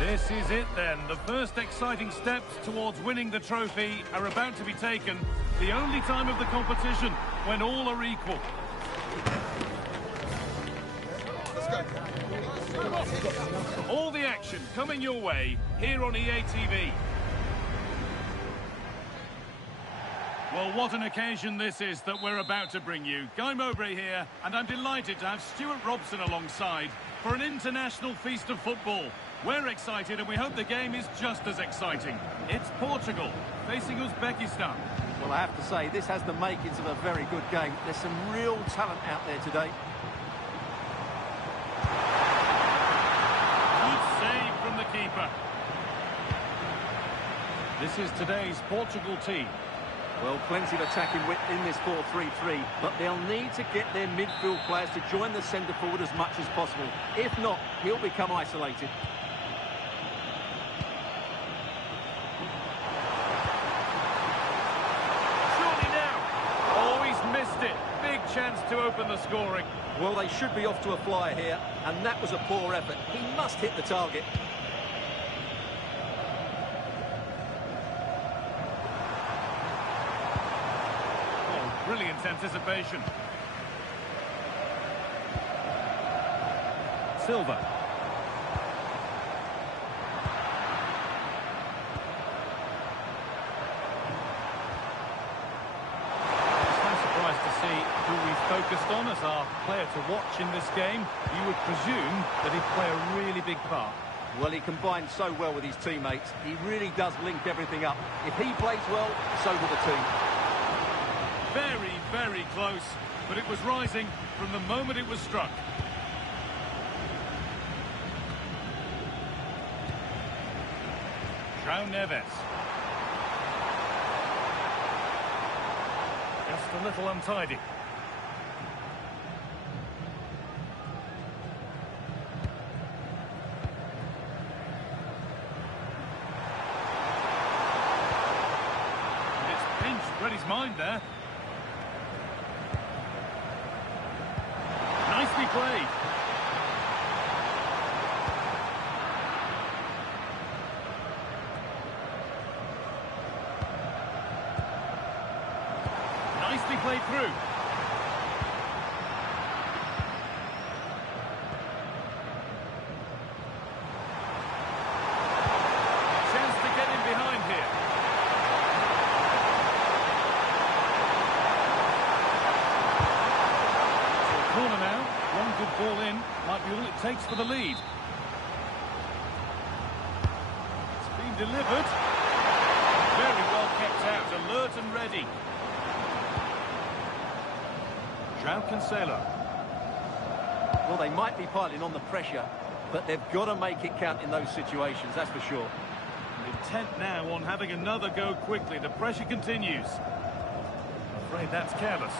This is it then. The first exciting steps towards winning the trophy are about to be taken. The only time of the competition when all are equal. All the action coming your way here on EA TV. Well, what an occasion this is that we're about to bring you. Guy Mowbray here, and I'm delighted to have Stuart Robson alongside for an international feast of football. We're excited and we hope the game is just as exciting. It's Portugal facing Uzbekistan. Well, I have to say, this has the makings of a very good game. There's some real talent out there today. Good save from the keeper. This is today's Portugal team. Well, plenty of attacking width in this 4-3-3, but they'll need to get their midfield players to join the centre forward as much as possible. If not, he'll become isolated. Surely now. Oh, he's missed it. Big chance to open the scoring. Well, they should be off to a flyer here, and that was a poor effort. He must hit the target. Brilliant anticipation. Silva. I'm surprised to see who we focused on as our player to watch in this game. You would presume that he'd play a really big part. Well, he combines so well with his teammates. He really does link everything up. If he plays well, so will the team. Very, very close, but it was rising from the moment it was struck. João Neves. Just a little untidy. And it's pinched Reddy's mind there. Nicely played. Nicely played through. Chance to get in behind here. Corner now. One good ball in might be all it takes for the lead. It's been delivered. Very well kept out, alert and ready. João Cancelo. Well, they might be piling on the pressure, but they've got to make it count in those situations, that's for sure. Intent now on having another go quickly. The pressure continues. I'm afraid that's careless.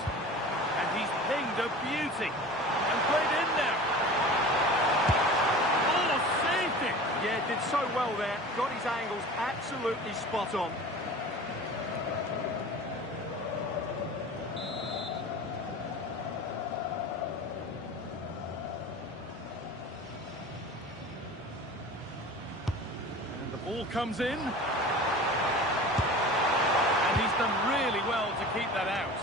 And he's pinged a beauty. And played in now. Oh, saved it. Yeah, did so well there. Got his angles absolutely spot on. And the ball comes in. And he's done really well to keep that out.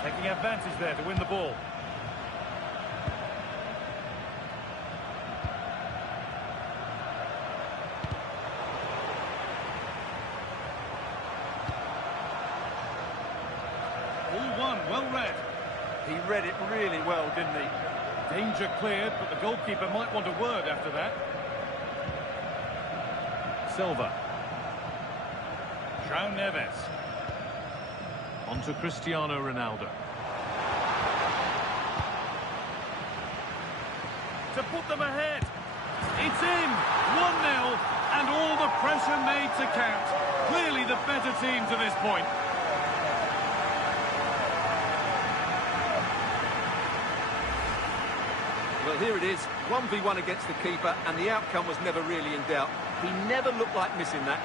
Taking advantage there to win the ball. All one, well read. He read it really well, didn't he? Danger cleared, but the goalkeeper might want a word after that. Silva. João Neves. On to Cristiano Ronaldo. To put them ahead. It's in. 1-0. And all the pressure made to count. Clearly the better team to this point. Well, here it is. 1v1 against the keeper, and the outcome was never really in doubt. He never looked like missing that.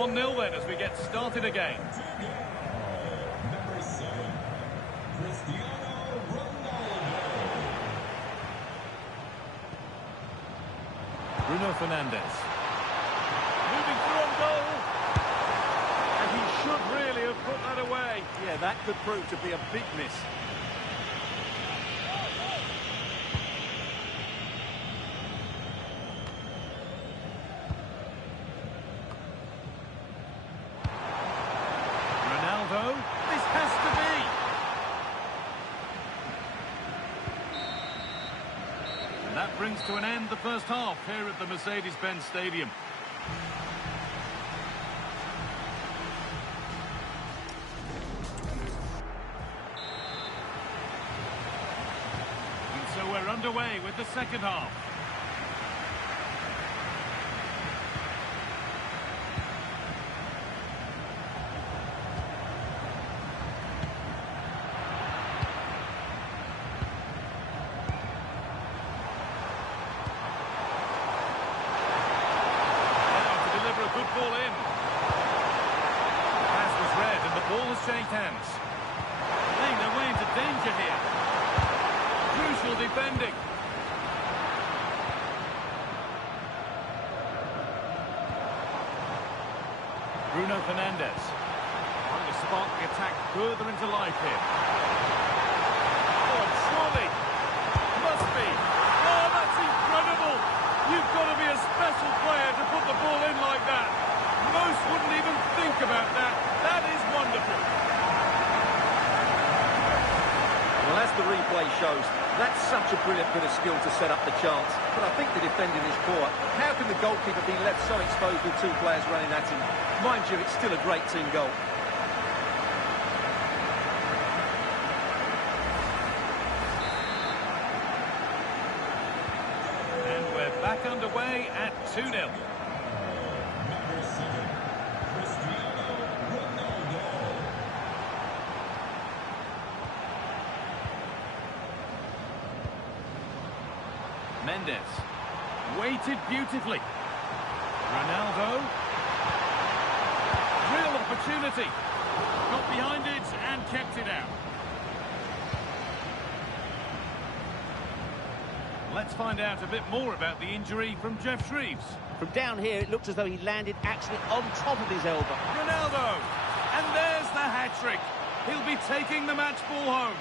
1-0 then as we get started again. Bruno Fernandes. Moving through on goal. And he should really have put that away. Yeah, that could prove to be a big miss. Ronaldo. This has to be. And that brings to an end the first half here at the Mercedes-Benz Stadium. And so we're underway with the second half. Ball in. Pass was read and the ball has changed hands. Playing their way into danger here. Crucial defending. Bruno Fernandes. Trying to spark the attack further into life here. Oh, surely. Must be. Oh, that's incredible. You've got to be a special player to put the ball in like that. Most wouldn't even think about that. That is wonderful. Well, as the replay shows, that's such a brilliant bit of skill to set up the chance. But I think the defending is poor. How can the goalkeeper be left so exposed with two players running at him? Mind you, it's still a great team goal. Back underway at 2-0. Mendes. Waited beautifully. Ronaldo. Real opportunity. Got behind it and kept it out. Let's find out a bit more about the injury from Jeff Shreves. From down here, it looks as though he landed actually on top of his elbow. Ronaldo! And there's the hat-trick. He'll be taking the match ball home.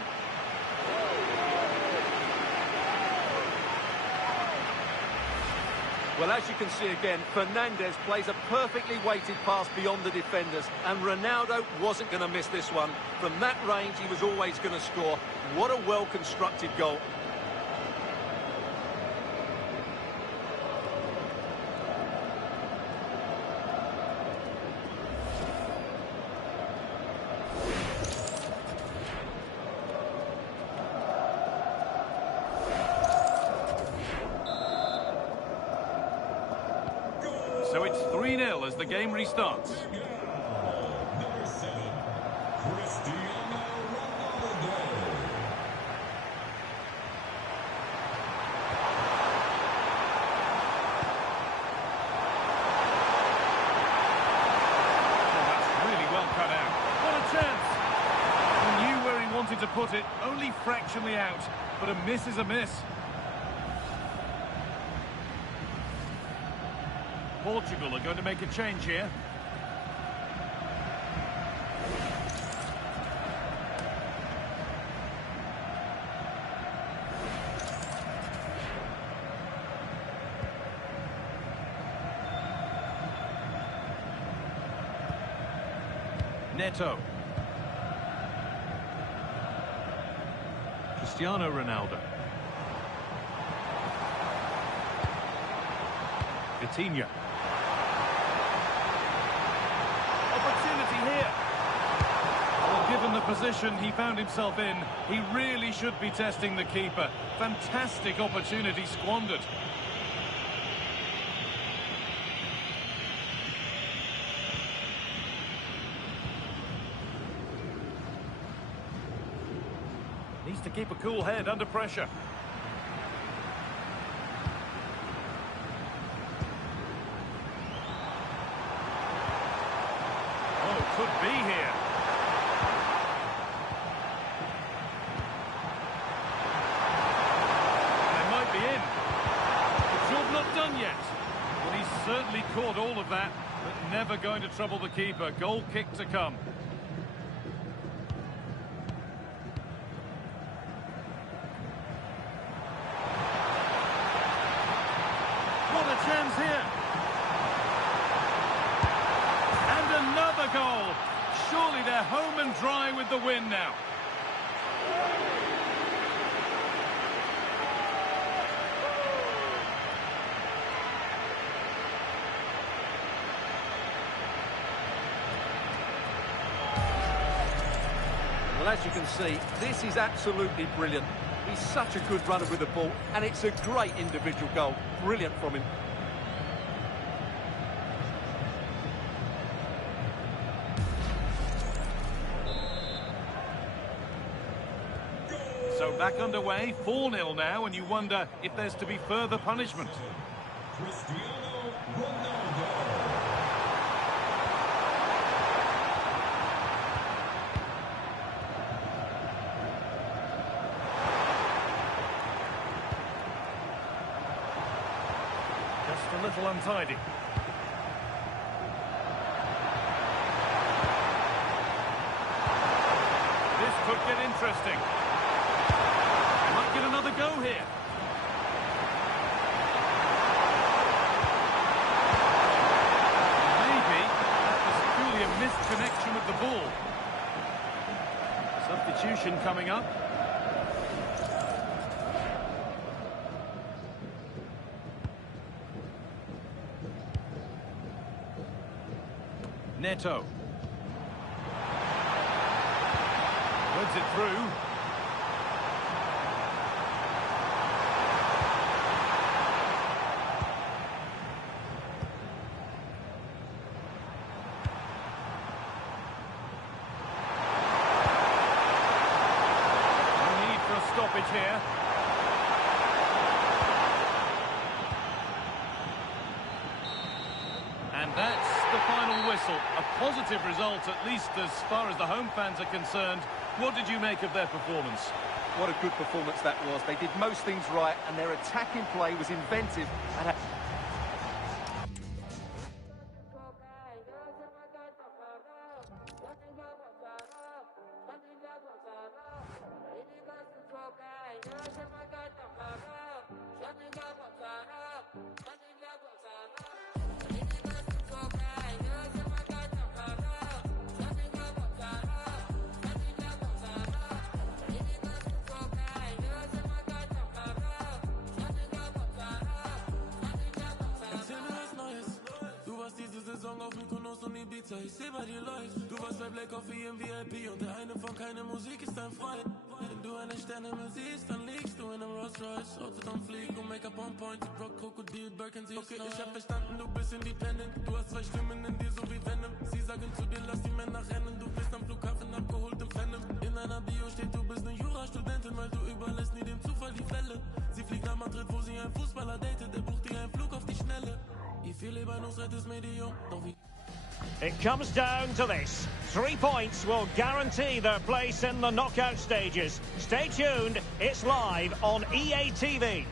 Well, as you can see again, Fernandes plays a perfectly weighted pass beyond the defenders, and Ronaldo wasn't going to miss this one. From that range, he was always going to score. What a well-constructed goal. So it's 3-0 as the game restarts. To put it only fractionally out, but a miss is a miss. Portugal are going to make a change here. Neto. Cristiano Ronaldo. Coutinho. Opportunity here. Well, given the position he found himself in, he really should be testing the keeper. Fantastic opportunity squandered. Needs to keep a cool head under pressure. could be here. They might be in. The job not done yet. Well, he's certainly caught all of that, but never going to trouble the keeper. Goal kick to come. What a chance here. And another goal. Surely they're home and dry with the win now. Well, as you can see, this is absolutely brilliant. He's such a good runner with the ball, and it's a great individual goal. Brilliant from him. So back underway, 4-0 now, and you wonder if there's to be further punishment. Just a little untidy. This could get interesting. Might get another go here. Maybe that was purely a missed connection with the ball. Substitution coming up. Neto. Woods it through. Stoppage here. And that's the final whistle. A positive result, at least as far as the home fans are concerned. What did you make of their performance? What a good performance that was. They did most things right, and their attacking play was inventive and ich seh bei dir läuft. Du warst bei Black Coffee im VIP und der eine von keine Musik ist dein Freund. Wenn du eine Sterne siehst, dann liegst du in einem Rolls Royce. Autos am Fliegen und Make-up on point. Rock, Krokodil, Birkin, sie okay, ich hab verstanden, du bist independent. Du hast zwei Stimmen in dir, so wie Venom. Sie sagen zu dir, lass die Männer rennen. Du bist am Flughafen abgeholt im Phantom. In einer Bio steht, du bist eine Jurastudentin, weil du überlässt nie dem Zufall die Fälle. Sie fliegt nach Madrid, wo sie einen Fußballer datet. Der bucht dir einen Flug auf die Schnelle. Ich fehle bei Nusrettes Medium, doch wie... It comes down to this. 3 points will guarantee their place in the knockout stages. Stay tuned, it's live on EA TV.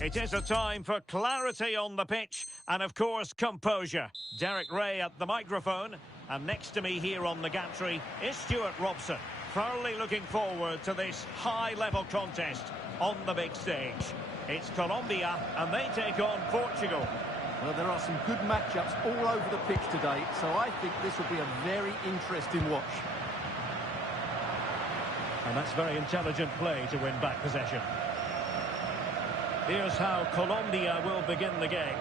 It is a time for clarity on the pitch and, of course, composure. Derek Ray at the microphone, and next to me here on the gantry is Stuart Robson. Thoroughly looking forward to this high-level contest on the big stage. It's Colombia, and they take on Portugal. Well, there are some good matchups all over the pitch today, so I think this will be a very interesting watch. And that's very intelligent play to win back possession. Here's how Colombia will begin the game.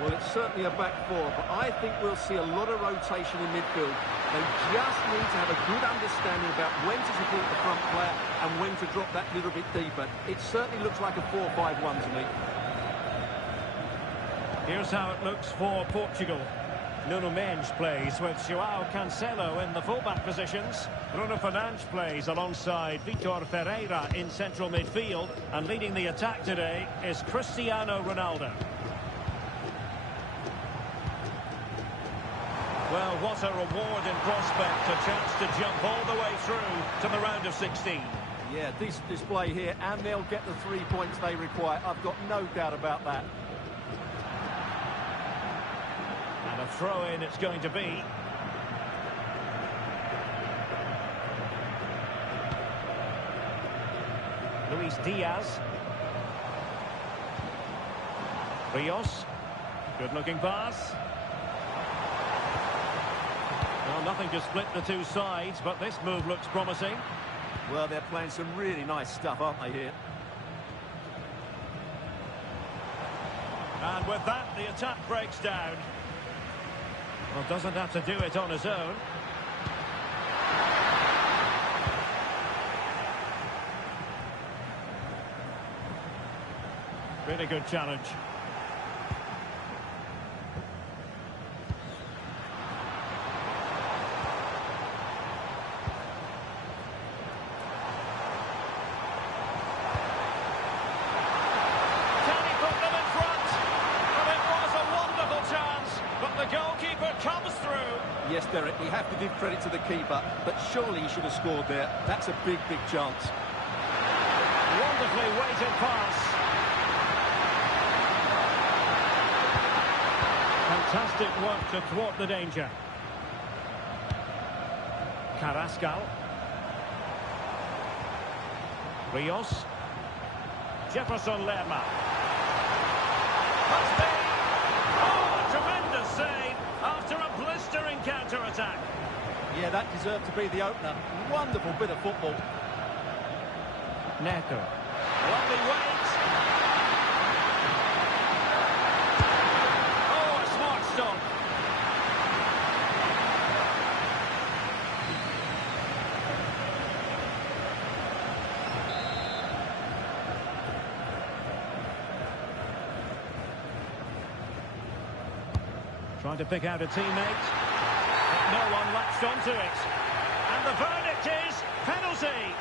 Well, it's certainly a back four, but I think we'll see a lot of rotation in midfield. They just need to have a good understanding about when to support the front player and when to drop that little bit deeper. It certainly looks like a 4-5-1 to me. Here's how it looks for Portugal. Nuno Mendes plays with João Cancelo in the fullback positions. Bruno Fernandes plays alongside Vitor Ferreira in central midfield. And leading the attack today is Cristiano Ronaldo. Well, what a reward in prospect, a chance to jump all the way through to the round of 16. Yeah, decent display here, and they'll get the 3 points they require. I've got no doubt about that. And a throw-in it's going to be. Luis Diaz. Rios. Good-looking pass. Well, nothing to split the two sides, but this move looks promising. Well, they're playing some really nice stuff, aren't they, here? And with that, the attack breaks down. Well, doesn't have to do it on his own. Really good challenge. Yes, Derek, we have to give credit to the keeper, but surely he should have scored there. That's a big, big chance. Wonderfully weighted pass. Fantastic work to thwart the danger. Carrascal. Rios. Jefferson Lerma. Oh, a tremendous save after a blistering counter-attack. Yeah, that deserved to be the opener. Wonderful bit of football. Neto. Lovely weight. Oh, a smart stop. Trying to pick out a teammate. But no one latched onto it. And the verdict is penalty.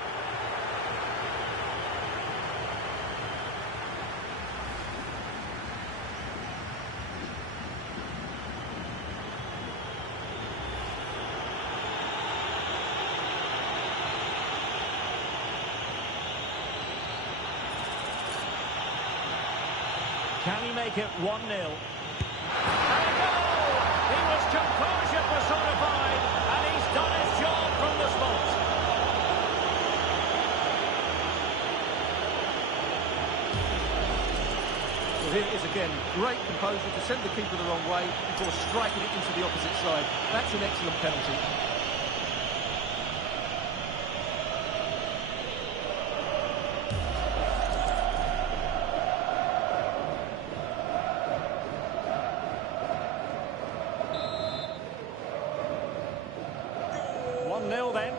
Can he make it 1-0? Composure personified, and he's done his job from the spot. Well, here it is again. Great composure to send the keeper the wrong way before striking it into the opposite side. That's an excellent penalty. Then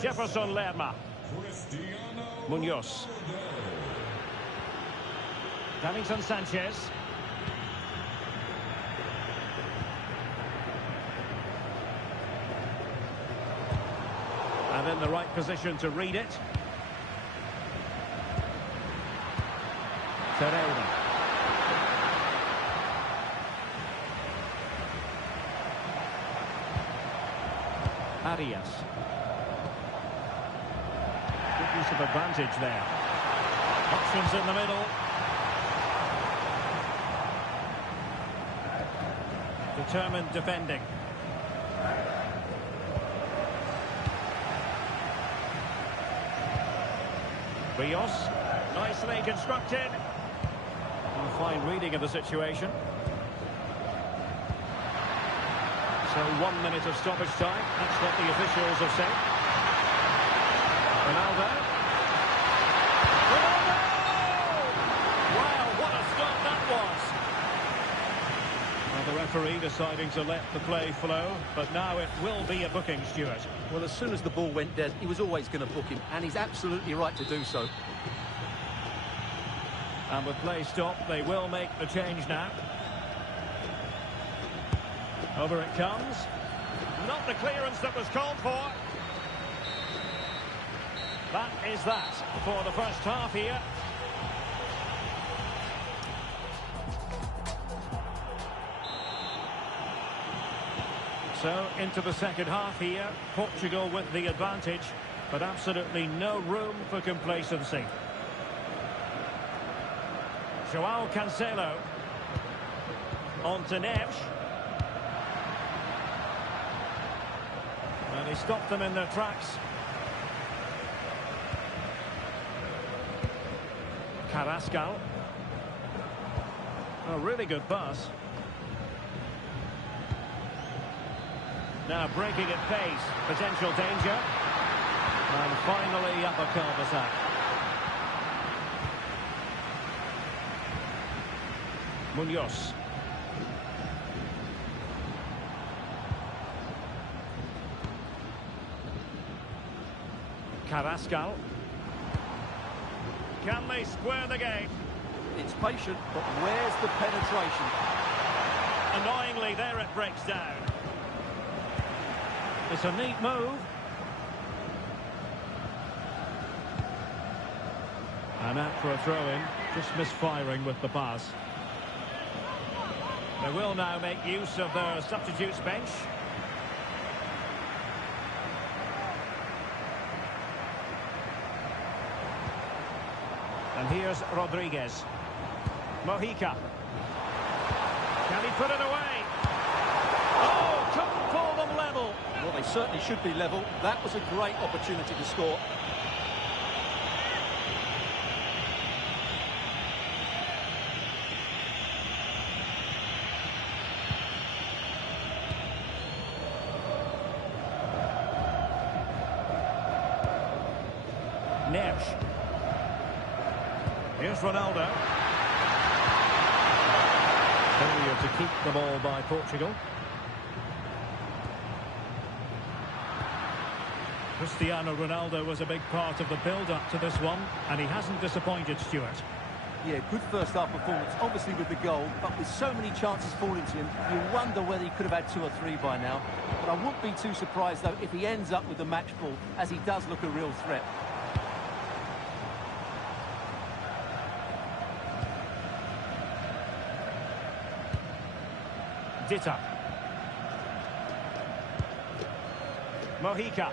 Jefferson Lerma. Munoz. Davinson Sanchez. And in the right position to read it. Ferreira. Arias. Good use of advantage there. Options in the middle. Determined defending. Rios. Nicely constructed. And fine reading of the situation. So 1 minute of stoppage time. That's what the officials have said. Ronaldo. Wow, what a stop that was. Well, the referee deciding to let the play flow, but now it will be a booking, Stuart. Well, as soon as the ball went dead, he was always going to book him, and he's absolutely right to do so. And with play stopped, they will make the change now. Over it comes. Not the clearance that was called for. That is that for the first half here. So, into the second half here. Portugal with the advantage, but absolutely no room for complacency. João Cancelo. On to Neves. And he stopped them in their tracks. Carrascal. A really good pass. Now breaking at pace, potential danger. And finally up a cul-de-sac. Munoz. Carrascal. Can they square the game? It's patient, but where's the penetration? Annoyingly, there it breaks down. It's a neat move. And out for a throw-in, just misfiring with the pass. They will now make use of their substitutes bench. And here's Rodriguez. Mojica. Can he put it away? Oh, couldn't pull them level. Well, they certainly should be level. That was a great opportunity to score. Neves. Here's Ronaldo. Failure to keep the ball by Portugal. Cristiano Ronaldo was a big part of the build-up to this one, and he hasn't disappointed, Stuart. Yeah, good first half performance, obviously with the goal, but with so many chances falling to him, you wonder whether he could have had 2 or 3 by now. But I wouldn't be too surprised, though, if he ends up with the match ball, as he does look a real threat. Dita. Mojica.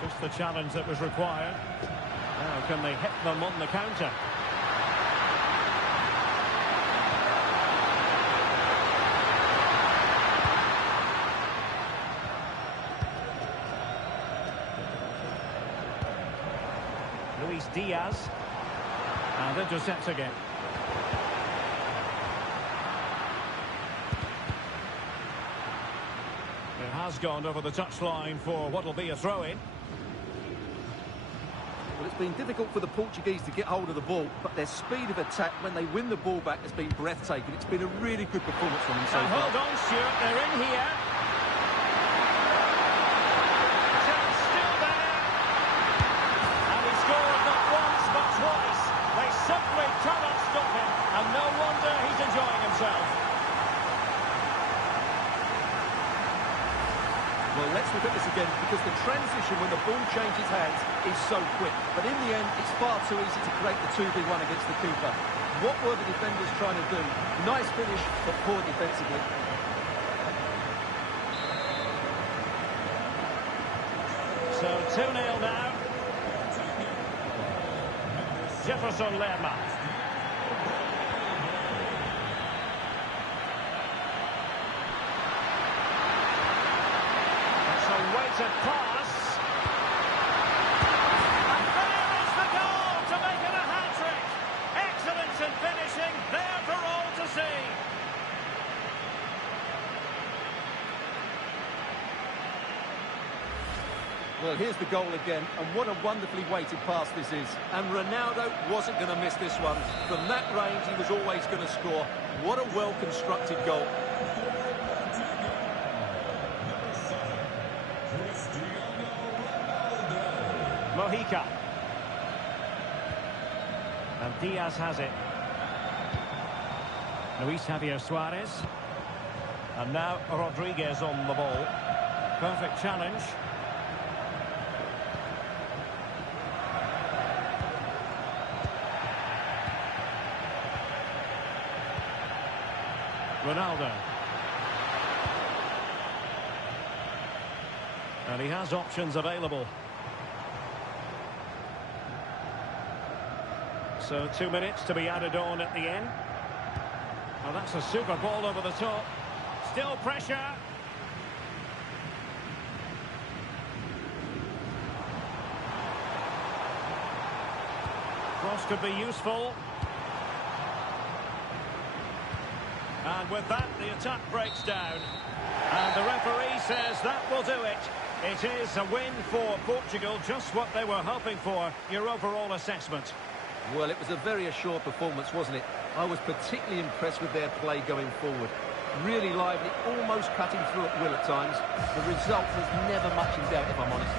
Just the challenge that was required. Now can they hit them on the counter? Luis Diaz. And intercepts again. It has gone over the touchline for what will be a throw-in. Well, it's been difficult for the Portuguese to get hold of the ball, but their speed of attack when they win the ball back has been breathtaking. It's been a really good performance from them so far. Hold on, Stuart, they're in here. Chance still there. And he scored not once but twice. They simply cannot stop him, and no wonder he's enjoying himself. Well, let's look at this again, because the transition when the ball changes hands is so quick. But in the end, it's far too easy to create the 2v1 against the keeper. What were the defenders trying to do? Nice finish, but poor defensively. So 2-0 now. Jefferson Lerma. It's a weighted pass. And there is the goal to make it a hat-trick. Excellence in finishing, there for all to see. Well, here's the goal again, and what a wonderfully weighted pass this is. And Ronaldo wasn't going to miss this one. From that range, he was always going to score. What a well-constructed goal. Mojica. And Diaz has it. Luis Javier Suarez. And now Rodriguez on the ball. Perfect challenge. Ronaldo. And he has options available. So 2 minutes to be added on at the end. Well, that's a super ball over the top. Still pressure. Cross could be useful. And with that, the attack breaks down. And the referee says that will do it. It is a win for Portugal, just what they were hoping for. Your overall assessment? Well, it was a very assured performance, wasn't it? I was particularly impressed with their play going forward. Really lively, almost cutting through at will at times. The result was never much in doubt, if I'm honest.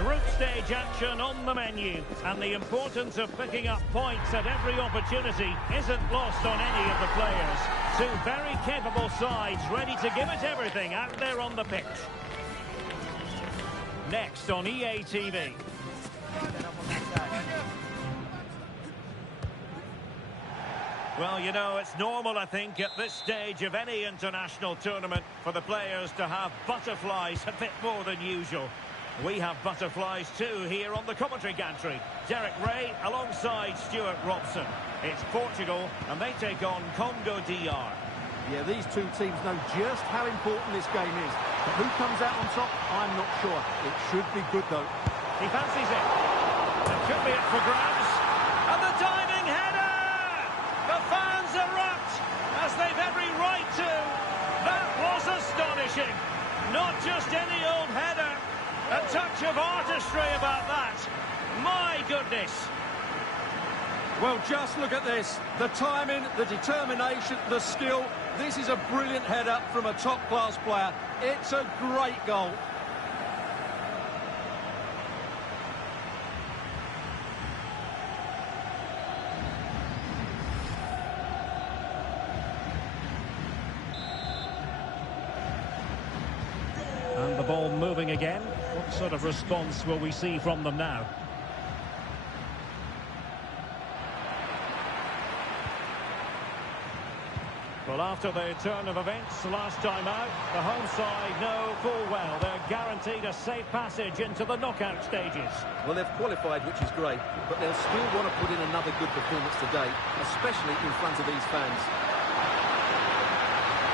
Group stage action on the menu, and the importance of picking up points at every opportunity isn't lost on any of the players. Two very capable sides ready to give it everything out there on the pitch. Next on EA TV. Well, you know, it's normal, I think, at this stage of any international tournament for the players to have butterflies a bit more than usual. We have butterflies too here on the commentary gantry. Derek Ray alongside Stuart Robson. It's Portugal and they take on Congo DR. Yeah, these two teams know just how important this game is. But who comes out on top, I'm not sure. It should be good though. He fancies it. It could be up for grabs. And the diving header! The fans erupt, as they've every right to. That was astonishing. Not just any old header. A touch of artistry about that. My goodness. Well, just look at this. The timing, the determination, the skill. This is a brilliant header from a top-class player. It's a great goal. And the ball moving again. What sort of response will we see from them now? Well, after the turn of events last time out, the home side know full well they're guaranteed a safe passage into the knockout stages. Well, they've qualified, which is great, but they'll still want to put in another good performance today, especially in front of these fans.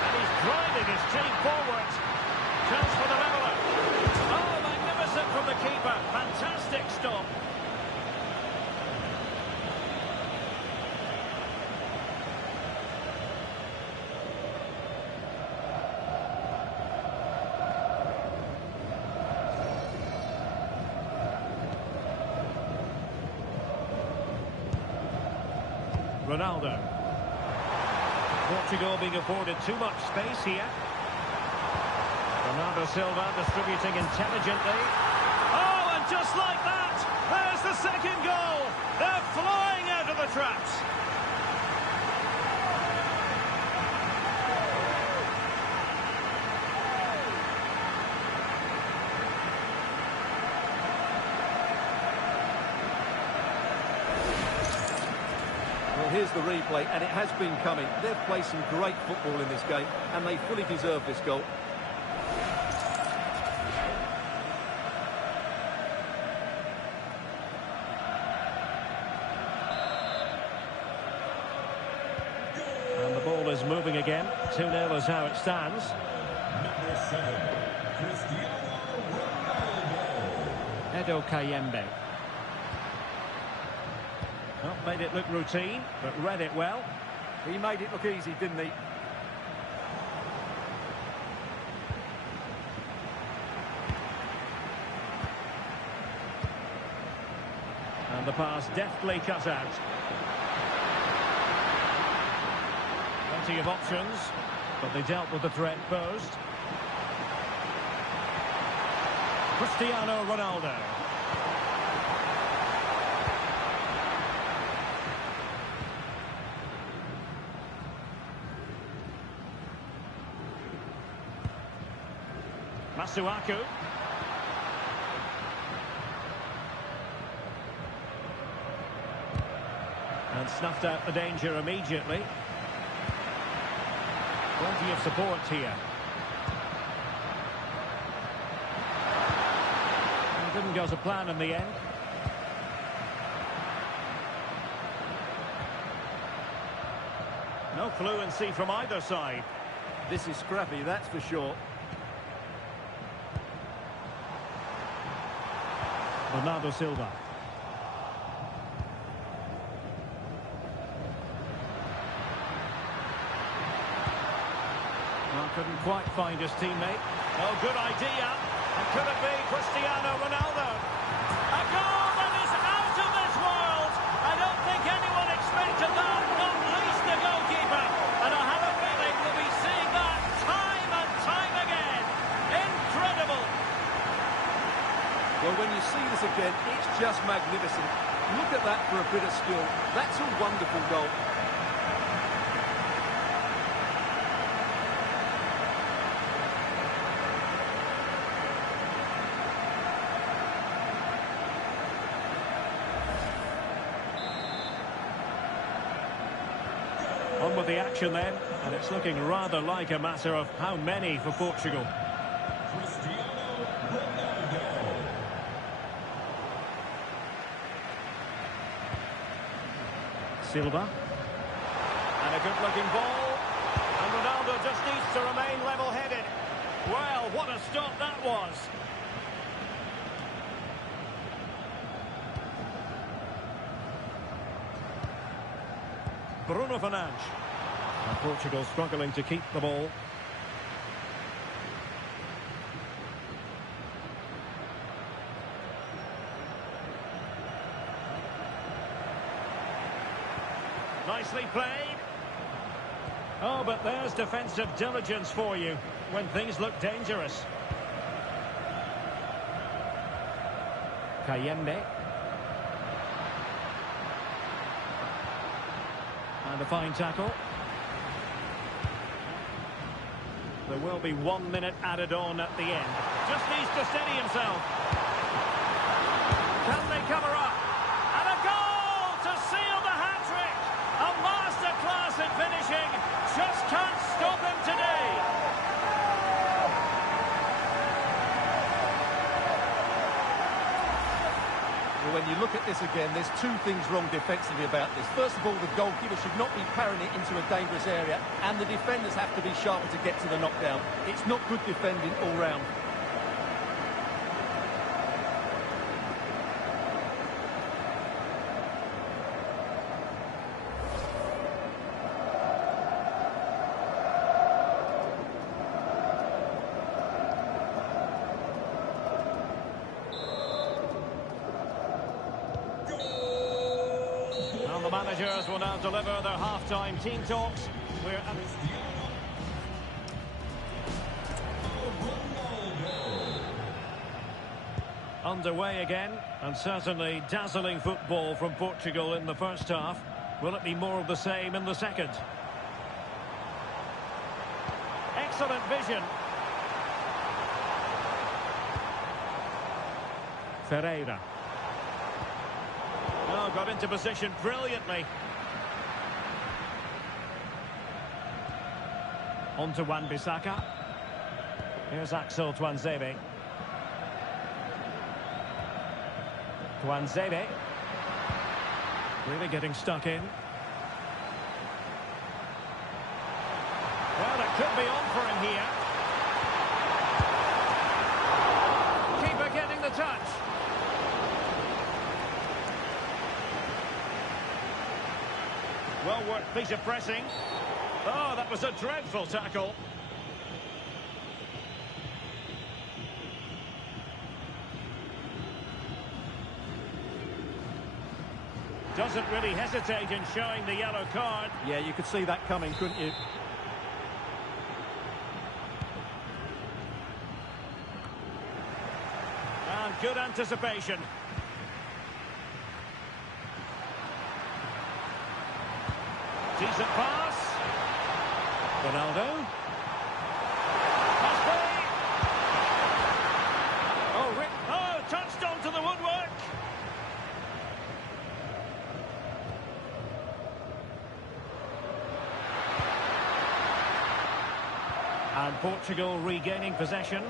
And he's driving his team forward. Chance for the leveller. Oh, magnificent from the keeper. Fantastic stop. Ronaldo. Portugal being afforded too much space here. Bernardo Silva distributing intelligently. Oh, and just like that, there's the second goal. They're flying out of the traps. Well, here's the replay, and it has been coming. They've played some great football in this game, and they fully deserve this goal. And the ball is moving again. 2-0 is how it stands. Number 7, Cristiano Ronaldo. Edo Kayembe. Not made it look routine, but read it well. He made it look easy, didn't he? And the pass deftly cut out. Plenty of options, but they dealt with the threat posed. Cristiano Ronaldo. Masuaku. And snuffed out the danger immediately. Plenty of support here. And didn't go to plan in the end. No fluency from either side. This is scrappy, that's for sure. Bernardo Silva. Well, couldn't quite find his teammate. Oh, good idea. And could it be Cristiano Ronaldo? A goal that is out of this world. I don't think anyone expected that, not least the goalkeeper. And I have a feeling we'll be seeing that time and time again. Incredible. Well, when you see this again, it's just magnificent. Look at that for a bit of skill. That's a wonderful goal. On with the action then, and it's looking rather like a matter of how many for Portugal. Cristiano Ronaldo. Silva. And a good-looking ball. And Ronaldo just needs to remain level-headed. Well, what a stop that was. Bruno Fernandes. And Portugal struggling to keep the ball. Nicely played. Oh, but there's defensive diligence for you when things look dangerous. Kayembe. And a fine tackle. There will be 1 minute added on at the end. Just needs to steady himself. Can they cover up? And a goal to seal the hat-trick. A masterclass in finishing. Just can't stop him today. Well, when you look at this again, there's two things wrong defensively about this. First of all, the goalkeeper should not be parrying it into a dangerous area, and the defenders have to be sharper to get to the knockdown. It's not good defending all round. The managers will now deliver their half-time team talks. We're underway again, and certainly dazzling football from Portugal in the first half. Will it be more of the same in the second? Excellent vision. Ferreira. Oh, got into position brilliantly. On to Wan-Bissaka. Here's Axel Tuanzebe. Tuanzebe. Really getting stuck in. Well, it could be on for him here. Keeper getting the touch. Well worked piece of pressing. Oh, that was a dreadful tackle. Doesn't really hesitate in showing the yellow card. Yeah, you could see that coming, couldn't you? And good anticipation. Decent pass. Ronaldo. Oh, touched onto the woodwork. And Portugal regaining possession.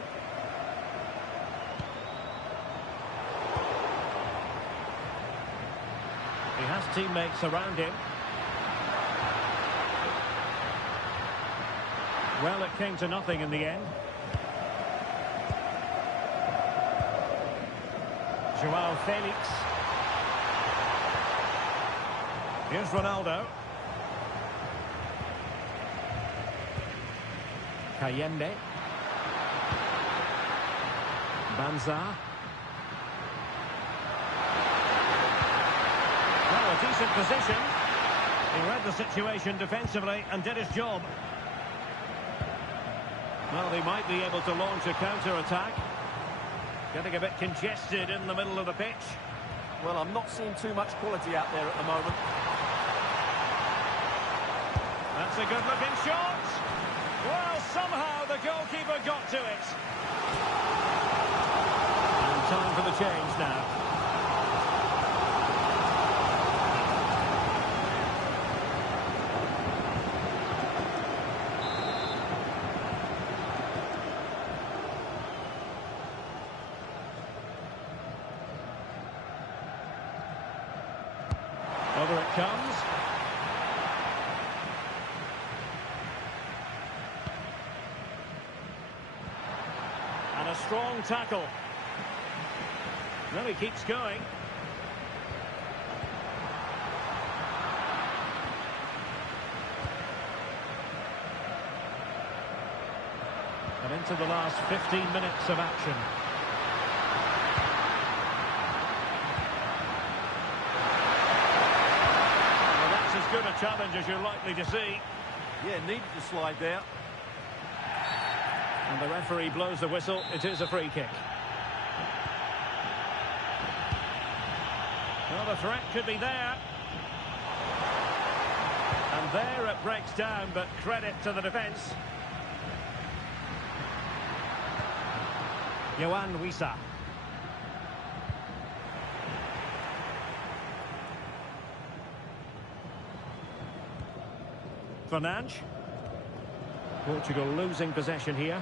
He has teammates around him. Well, it came to nothing in the end. Joao Felix. Here's Ronaldo. Kayembe. Banza. Well, a decent position. He read the situation defensively and did his job. Well, they might be able to launch a counter-attack. Getting a bit congested in the middle of the pitch. Well, I'm not seeing too much quality out there at the moment. That's a good-looking shot. Well, somehow the goalkeeper got to it. And time for the change now. Over it comes. And a strong tackle. Well, he keeps going. And into the last 15 minutes of action. As good a challenge as you're likely to see. Yeah, needed to slide there. And the referee blows the whistle. It is a free kick. Well, the threat could be there. And there it breaks down, but credit to the defence. Yohan Wissa. Fernandes. Portugal losing possession here.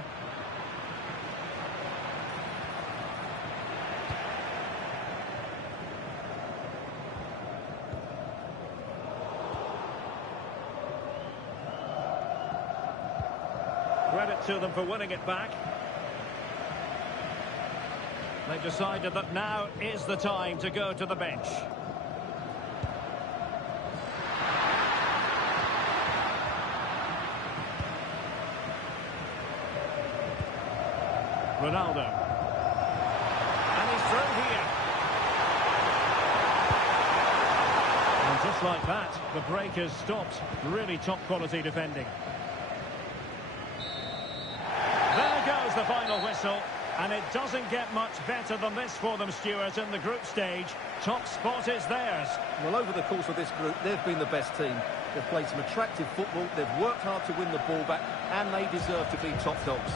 Credit to them for winning it back. They've decided that now is the time to go to the bench. Ronaldo. And he's through here. And just like that, the break has stopped. Really top quality defending. There goes the final whistle. And it doesn't get much better than this for them, Stuart, in the group stage. Top spot is theirs. Well, over the course of this group, they've been the best team. They've played some attractive football, they've worked hard to win the ball back, and they deserve to be top dogs.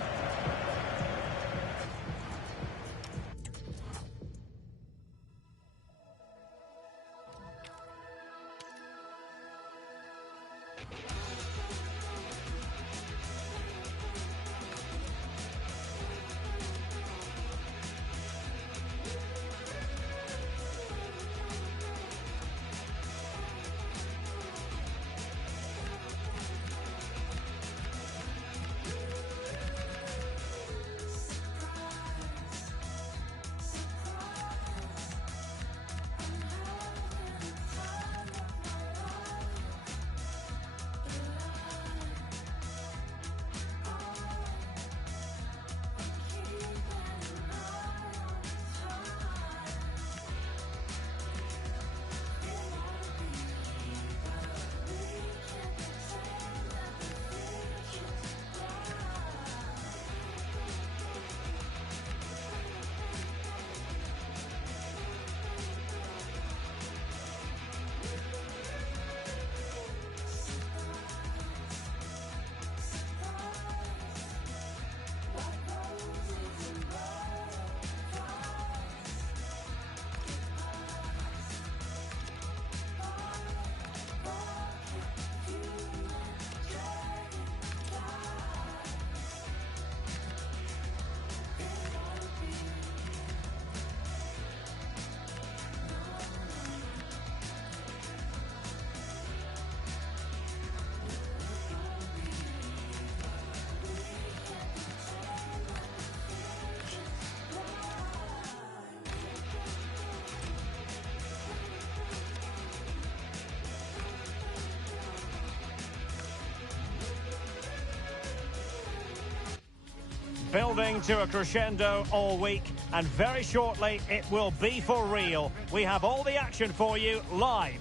Building to a crescendo all week, and very shortly it will be for real. We have all the action for you live.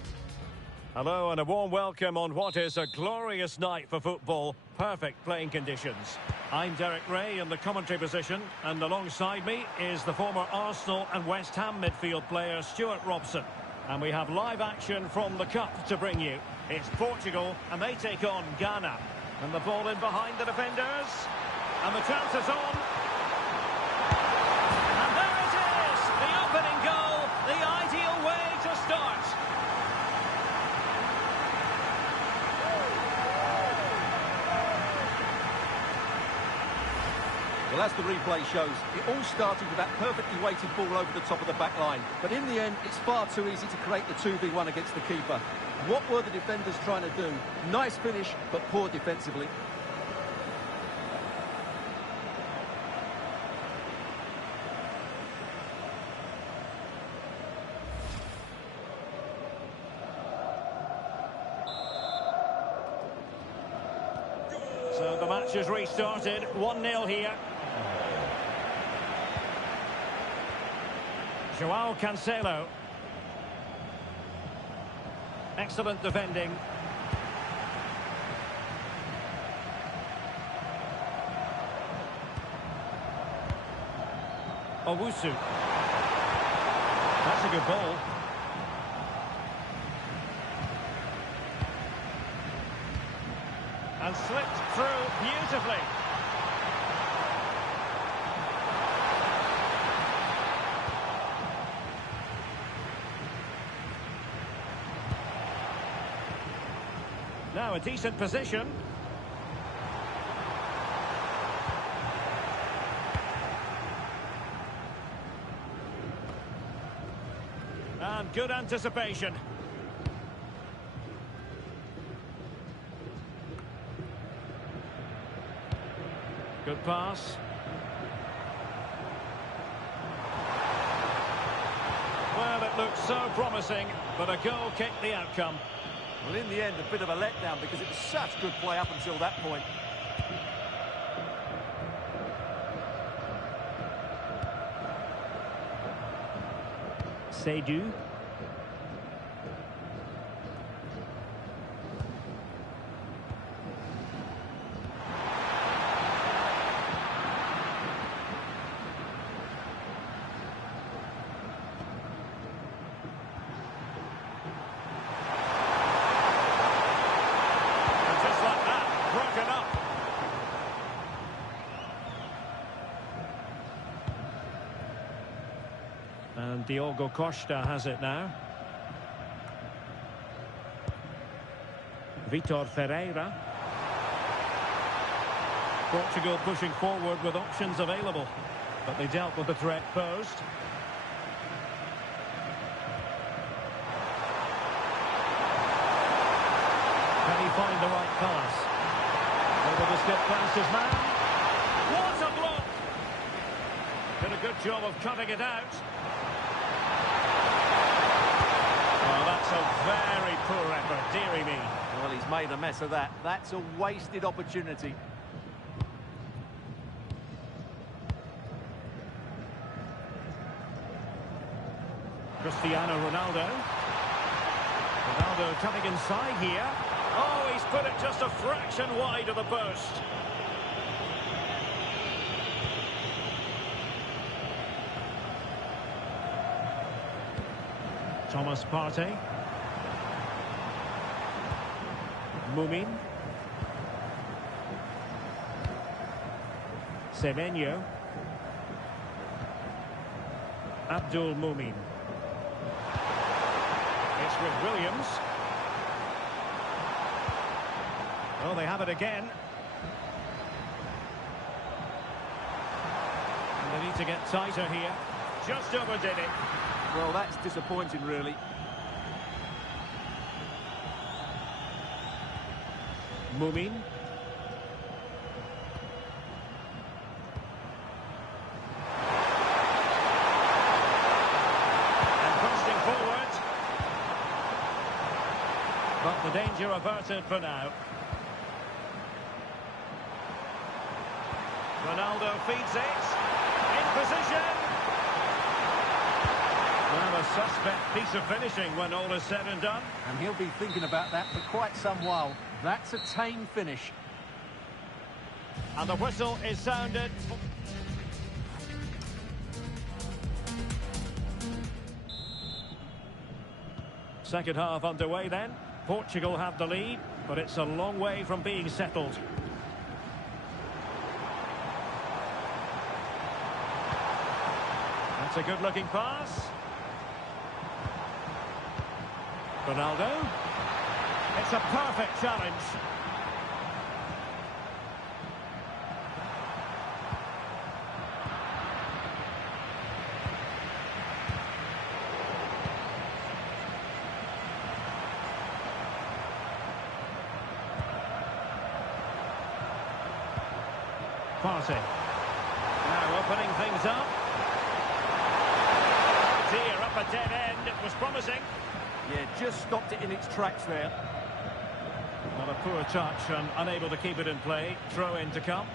Hello and a warm welcome on what is a glorious night for football. Perfect playing conditions. I'm Derek Ray in the commentary position, and alongside me is the former Arsenal and West Ham midfield player Stuart Robson. And we have live action from the Cup to bring you. It's Portugal, and they take on Ghana. And the ball in behind the defenders. And the chance is on. And there it is! The opening goal, the ideal way to start. Well, as the replay shows, it all started with that perfectly weighted ball over the top of the back line. But in the end, it's far too easy to create the 2v1 against the keeper. What were the defenders trying to do? Nice finish, but poor defensively. So the match has restarted, 1-0 here. Joao Cancelo. Excellent defending. Owusu. That's a good ball. And slipped through beautifully. Now a decent position. And good anticipation. Good pass. Well, it looked so promising, but a goal kicked the outcome. Well, in the end, a bit of a letdown because it was such good play up until that point. Seydou. And Diogo Costa has it now. Vitor Ferreira. Portugal pushing forward with options available, but they dealt with the threat posed. Can he find the right pass? Able to skip past his man. What a block! Did a good job of cutting it out. Oh, that's a very poor effort, dearie me. Well, he's made a mess of that. That's a wasted opportunity. Cristiano Ronaldo. Ronaldo coming inside here. Oh, he's put it just a fraction wide of the post. Thomas Partey. Mumin. Semenyo. Abdul Mumin. It's with Williams. Oh, they have it again. And they need to get tighter here. Just overdid it. Well, that's disappointing, really. Mumin. And pushing forward. But the danger averted for now. Ronaldo feeds it. In position. Well, a suspect piece of finishing when all is said and done. And he'll be thinking about that for quite some while. That's a tame finish. And the whistle is sounded. Second half underway then. Portugal have the lead, but it's a long way from being settled. That's a good-looking pass. Ronaldo. It's a perfect challenge. Partey. Now opening things up. Oh dear, up a dead end. It was promising. Yeah, just stopped it in its tracks there. Well, a poor touch and unable to keep it in play. Throw in to come.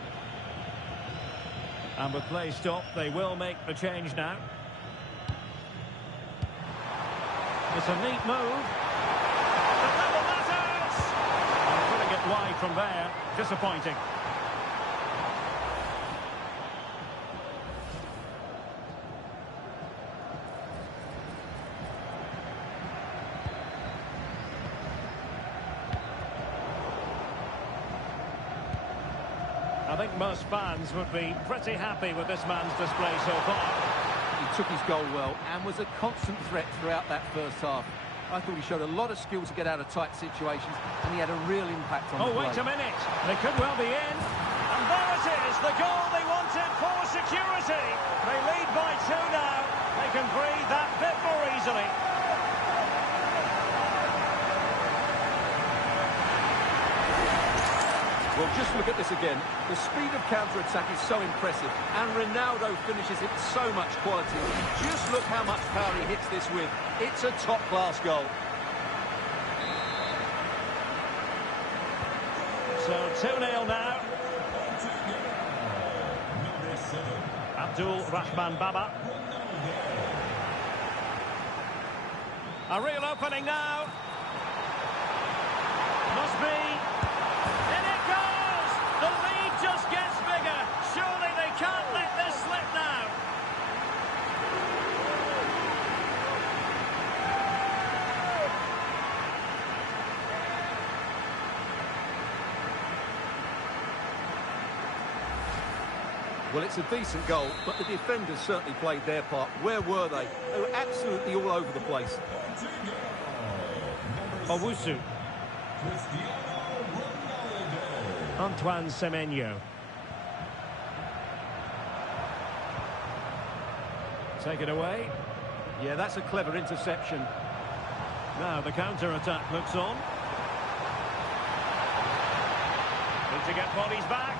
And with play stopped, they will make the change now. It's a neat move. The double matters! And putting it wide from there. Disappointing. I think most fans would be pretty happy with this man's display so far. He took his goal well and was a constant threat throughout that first half. I thought he showed a lot of skill to get out of tight situations, and he had a real impact on the play. Oh, wait a minute. They could well be in. And there it is, the goal they wanted for security. They lead by 2 now. They can breathe that bit more easily. Well, just look at this again. The speed of counter-attack is so impressive, and Ronaldo finishes it with so much quality. Just look how much power he hits this with. It's a top-class goal. So 2-0 now. Number 7. Abdul Rahman Baba. A real opening now. Must be. In it goes! The lead just gets bigger. Surely they can't let this slip now. Well, it's a decent goal, but the defenders certainly played their part. Where were they? They were absolutely all over the place. Owusu. Antoine Semenyo. Take it away. Yeah, that's a clever interception. Now the counter-attack looks on. Need to get bodies back.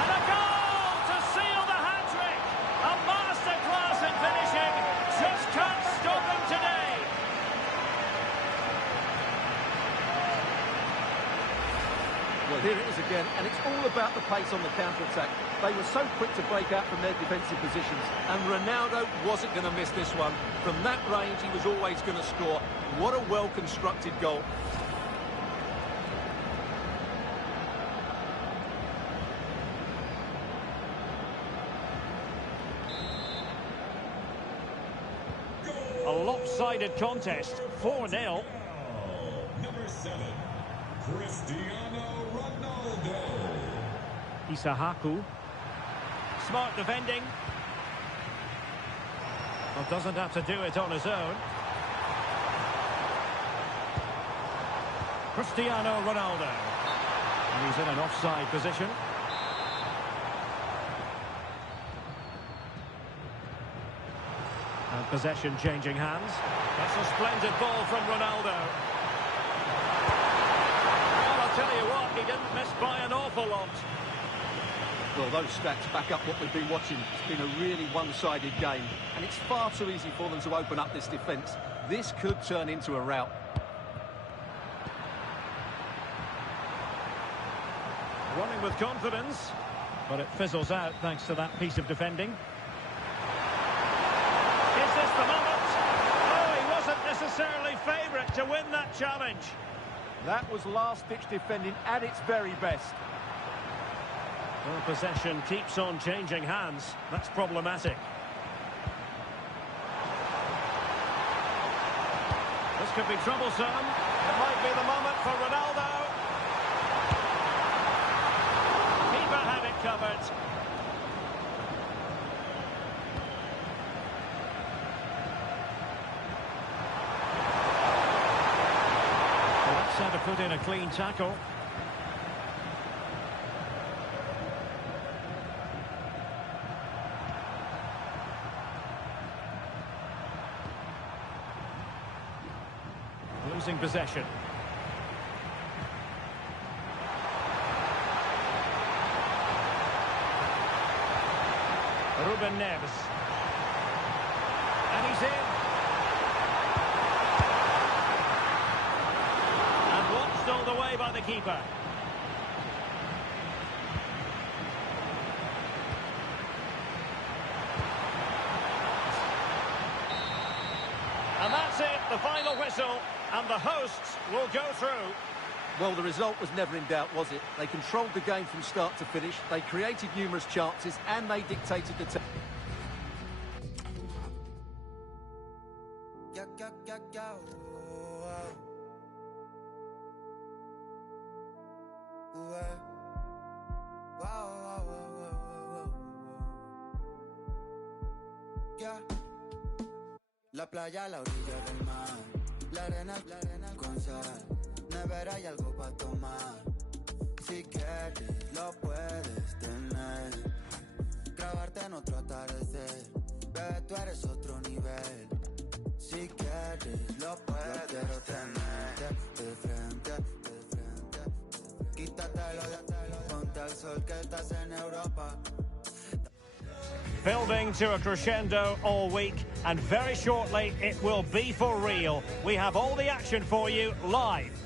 And a goal to seal the hat-trick! A masterclass in finishing. Just can't stop him today. Well, here it is again, and it's all about the pace on the counter-attack. They were so quick to break out from their defensive positions, and Ronaldo wasn't going to miss this one. From that range, he was always going to score. What a well-constructed goal. A lopsided contest, 4-0. Number 7, Cristiano Ronaldo. Isahaku. Smart defending. Well, doesn't have to do it on his own. Cristiano Ronaldo. And he's in an offside position. And possession changing hands. That's a splendid ball from Ronaldo. Well, I'll tell you what, he didn't miss by an awful lot. Well, those stats back up what we've been watching. It's been a really one-sided game, and it's far too easy for them to open up this defence. This could turn into a rout. Running with confidence, but it fizzles out thanks to that piece of defending. Is this the moment? Oh, he wasn't necessarily favourite to win that challenge. That was last-ditch defending at its very best. Well, possession keeps on changing hands. That's problematic. This could be troublesome. It might be the moment for Ronaldo. Keeper had it covered. Well, that's had to put in a clean tackle. Losing possession. Ruben Neves. And he's in. And watched all the way by the keeper. And that's it, the final whistle, and the hosts will go through. Well, the result was never in doubt, was it? They controlled the game from start to finish, they created numerous chances, and they dictated the tempo. La playa, la orilla del mar, la arena con sal, nevera y algo para tomar. Si quieres, lo puedes tener. Grabarte en otro atardecer, bebé, tú eres otro nivel. Si quieres, lo puedes tener. De frente, quítatelo, ponte al sol que estás en Europa. Building to a crescendo all week, and very shortly it will be for real. We have all the action for you live.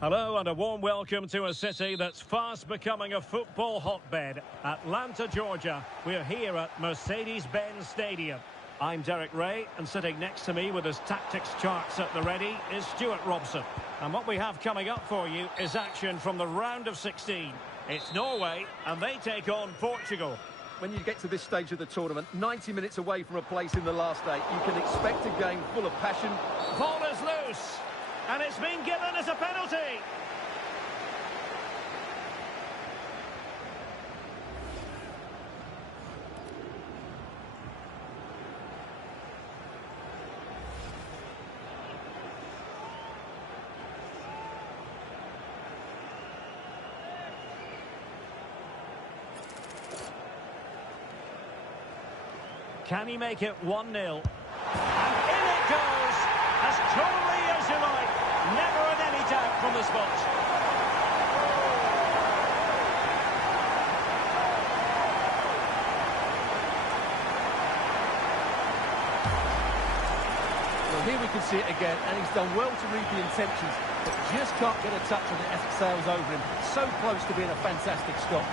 Hello and a warm welcome to a city that's fast becoming a football hotbed. Atlanta, Georgia. We're here at Mercedes-Benz Stadium. I'm Derek Ray, and sitting next to me with his tactics charts at the ready is Stuart Robson. And what we have coming up for you is action from the round of 16. It's Norway, and they take on Portugal. When you get to this stage of the tournament, 90 minutes away from a place in the last eight, you can expect a game full of passion. Ball is loose, and it's been given as a penalty. Can he make it 1-0? And in it goes, as coolly as you like. Never had any doubt from the spot. Here we can see it again, and he's done well to read the intentions, but just can't get a touch on it as it sails over him. So close to being a fantastic stop.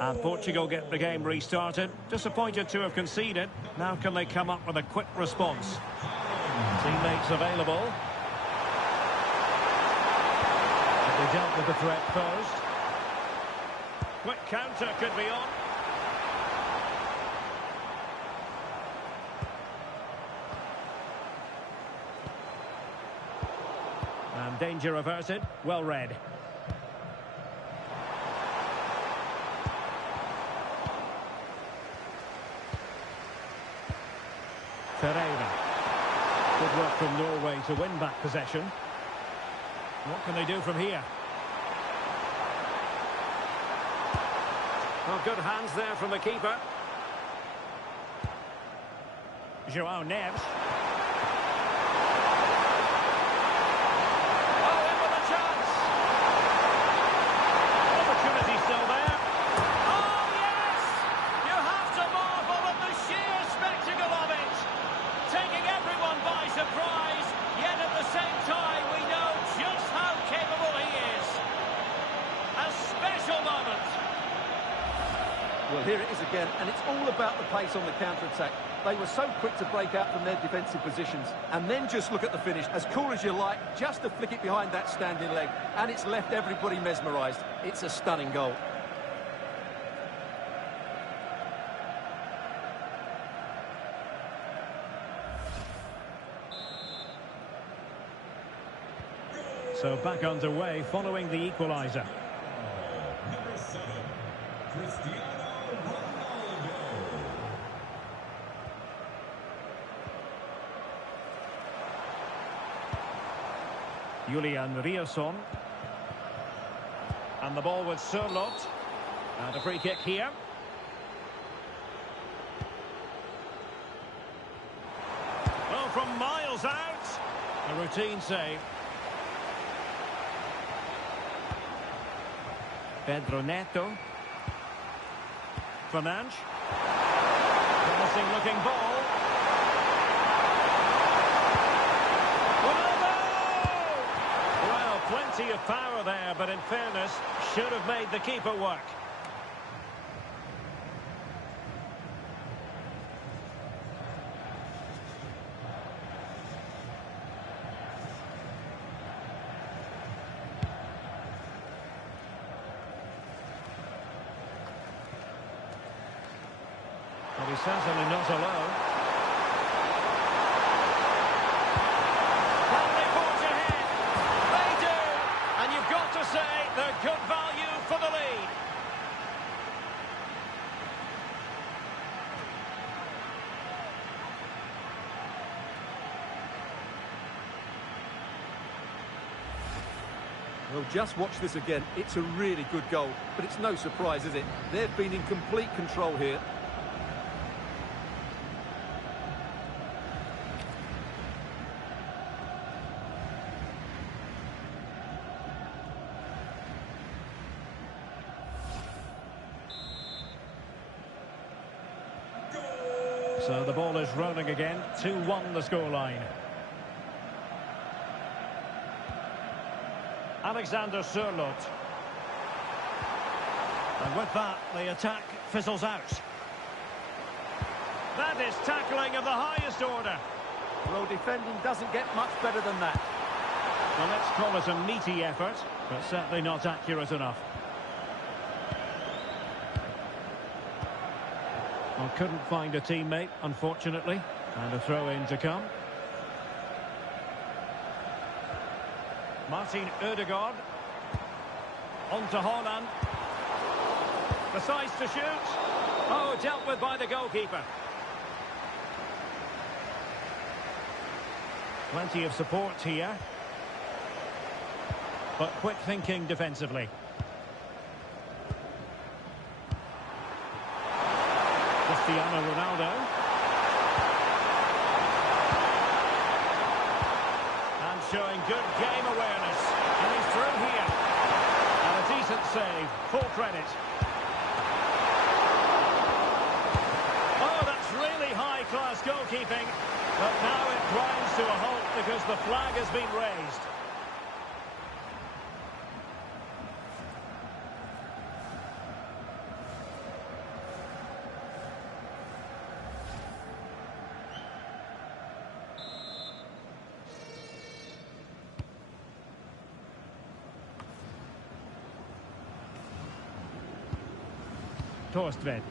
And Portugal get the game restarted. Disappointed to have conceded. Now can they come up with a quick response? Teammates available. They dealt with the threat posed. Quick counter could be on. And danger averted. Well read. Ferreira. Good work from Norway to win back possession. What can they do from here? Well, good hands there from the keeper. João Neves. Oh, in with a chance. Opportunity still there. Oh, yes! You have to marvel at the sheer spectacle of it. Taking everyone by surprise, yet at the same time we know just how capable he is. A special moment. Well, here it is again, and it's all about the pace on the counter-attack. They were so quick to break out from their defensive positions. And then just look at the finish. As cool as you like, just to flick it behind that standing leg. And it's left everybody mesmerised. It's a stunning goal. So back underway following the equaliser. Number 7, Cristiano Ronaldo. Julian Riasson. And the ball with Sørloth. And a free kick here. Well, from miles out. A routine save. Pedro Neto. Fernandes. Promising looking ball. Ronaldo! Well, plenty of power there, but in fairness, should have made the keeper work. But he's certainly not alone. Can they forge ahead? They do! And you've got to say they're good value for the lead. Well, just watch this again. It's a really good goal, but it's no surprise, is it? They've been in complete control here. So the ball is rolling again. 2-1 the scoreline. Alexander Sørloth. And with that, the attack fizzles out. That is tackling of the highest order. Well, defending doesn't get much better than that. Well, let's call it a meaty effort, but certainly not accurate enough. Well, couldn't find a teammate, unfortunately. And a throw-in to come. Martin Ødegaard. On to Haaland. Decides to shoot. Oh, dealt with by the goalkeeper. Plenty of support here. But quick thinking defensively. Cristiano Ronaldo. And showing good game awareness. And he's through here. And a decent save. Full credit. Oh, that's really high-class goalkeeping. But now it grinds to a halt because the flag has been raised. Torstvedt.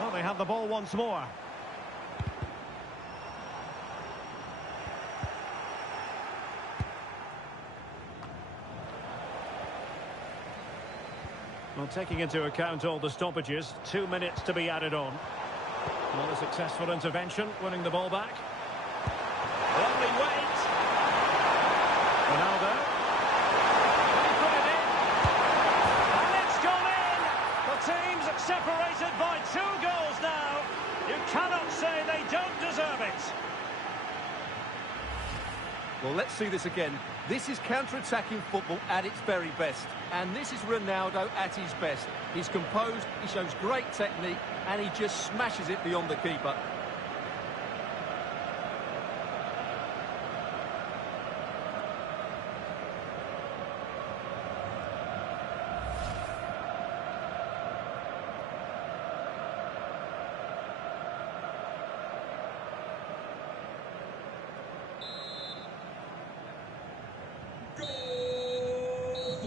Well, they have the ball once more. Well, taking into account all the stoppages, 2 minutes to be added on. Not a successful intervention, winning the ball back. Lovely wait. Ronaldo. Teams separated by 2 goals now. You cannot say they don't deserve it. Well, let's see this again. This is counter-attacking football at its very best. And this is Ronaldo at his best. He's composed, he shows great technique, and he just smashes it beyond the keeper.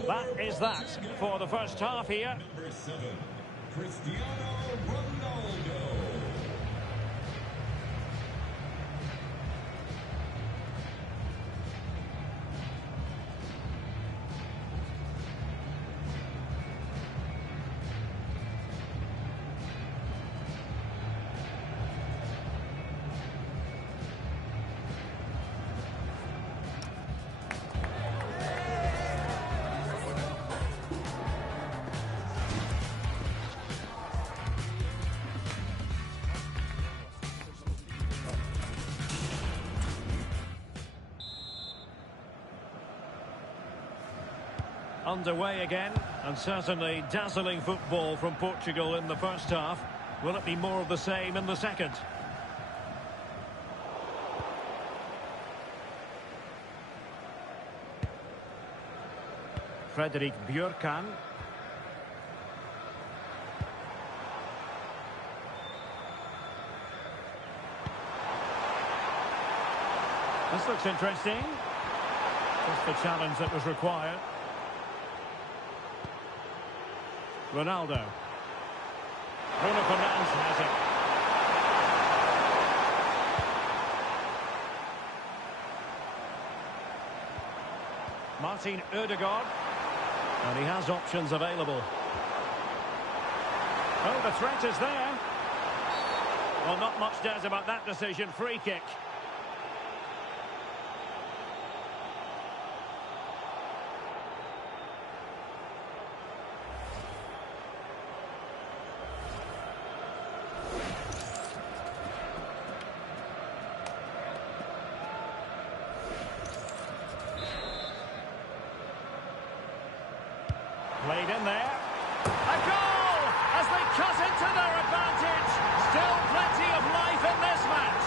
That is that for the first half here. Number 7, Cristiano Ronaldo. Underway again, and certainly dazzling football from Portugal in the first half. Will it be more of the same in the second? Fredrik Björkan. This looks interesting. Just the challenge that was required. Ronaldo. Bruno Fernandes has it. Martin Ødegaard. And he has options available. Oh, the threat is there. Well, not much doubt about that decision. Free kick. Played in there. A goal as they cut into their advantage. Still plenty of life in this match.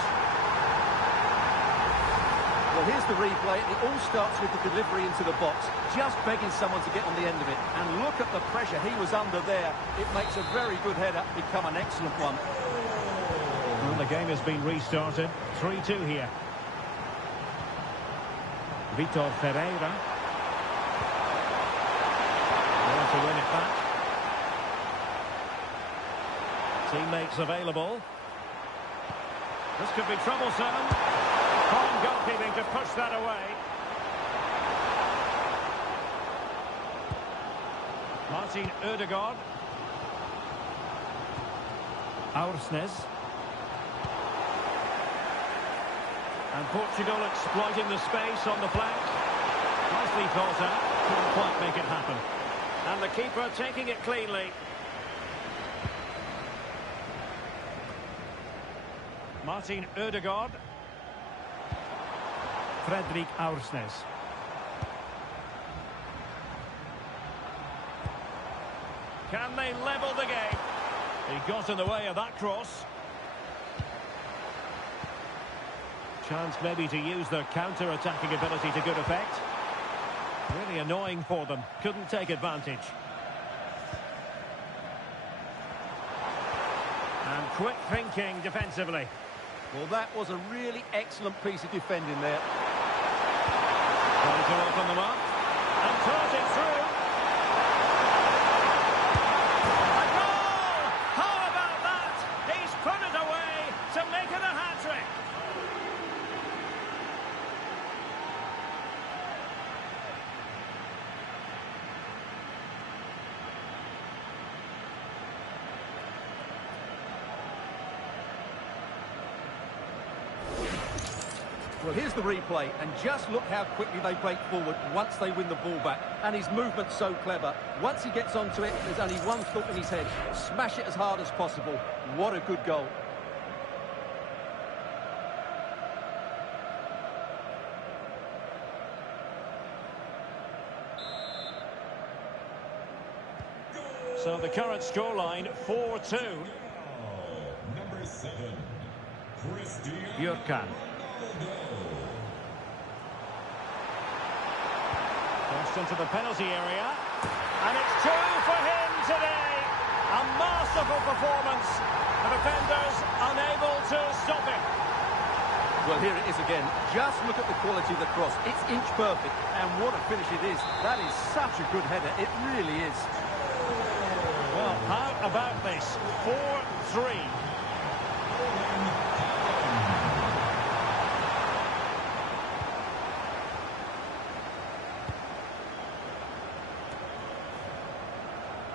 Well, here's the replay. It all starts with the delivery into the box. Just begging someone to get on the end of it. And look at the pressure he was under there. It makes a very good header become an excellent one. Well, the game has been restarted. 3-2 here. Vitor Ferreira. To win it back. Teammates available. This could be troublesome. Fine goalkeeping to push that away. Martin Ødegaard. Aursnes. And Portugal exploiting the space on the flank. Nicely thought out. Couldn't quite make it happen. And the keeper taking it cleanly. Martin Ødegaard. Fredrik Aursnes. Can they level the game? He got in the way of that cross. Chance maybe to use their counter-attacking ability to good effect. Really annoying for them. Couldn't take advantage. And quick thinking defensively. Well, that was a really excellent piece of defending there. Trying to open them up. And throws it through. A goal! How about that? He's put it away to make it a hat-trick. Well, here's the replay, and just look how quickly they break forward once they win the ball back. And his movement's so clever. Once he gets onto it, there's only one thought in his head. Smash it as hard as possible. What a good goal. So the current scoreline, 4-2. Number 7, Cristiano Björkan. Crossed into the penalty area. And it's two for him today. A masterful performance. The defenders unable to stop it. Well, here it is again. Just look at the quality of the cross. It's inch perfect, and what a finish it is. That is such a good header. It really is. Well, how about this? 4-3.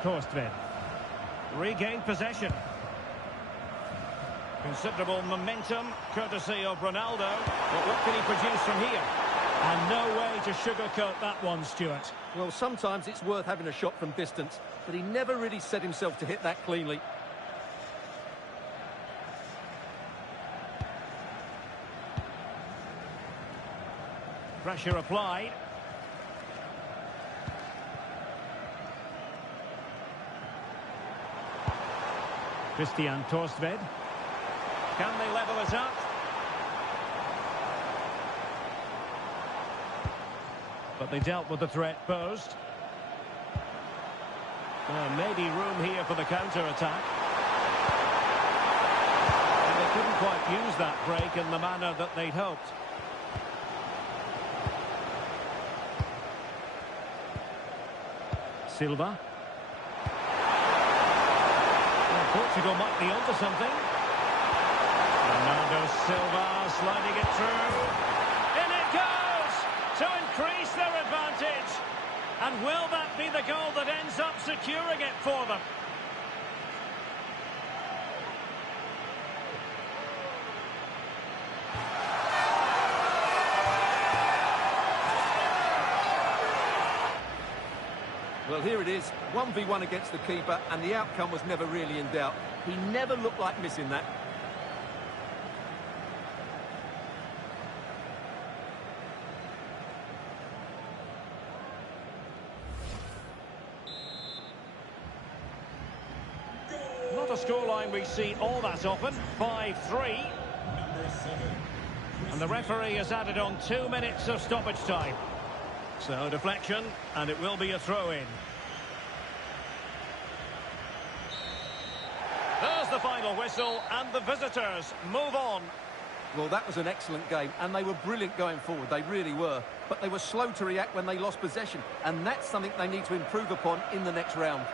Torstvedt. Regained possession. Considerable momentum, courtesy of Ronaldo. But what can he produce from here? And no way to sugarcoat that one, Stuart. Well, sometimes it's worth having a shot from distance, but he never really set himself to hit that cleanly. Pressure applied. Christian Torstvedt. Can they level it up? But they dealt with the threat posed. Well, maybe room here for the counter-attack. And they couldn't quite use that break in the manner that they'd hoped. Silva. Well, Portugal might be onto something. Bernardo Silva sliding it through. In it goes to increase their advantage. And will that be the goal that ends up securing it for them? Well, here it is, 1v1 against the keeper, and the outcome was never really in doubt. He never looked like missing that. Not a scoreline we see all that often, 5-3. And the referee has added on 2 minutes of stoppage time. So deflection, and it will be a throw-in. There's the final whistle, and the visitors move on. Well, that was an excellent game, and they were brilliant going forward, they really were. But they were slow to react when they lost possession, and that's something they need to improve upon in the next round.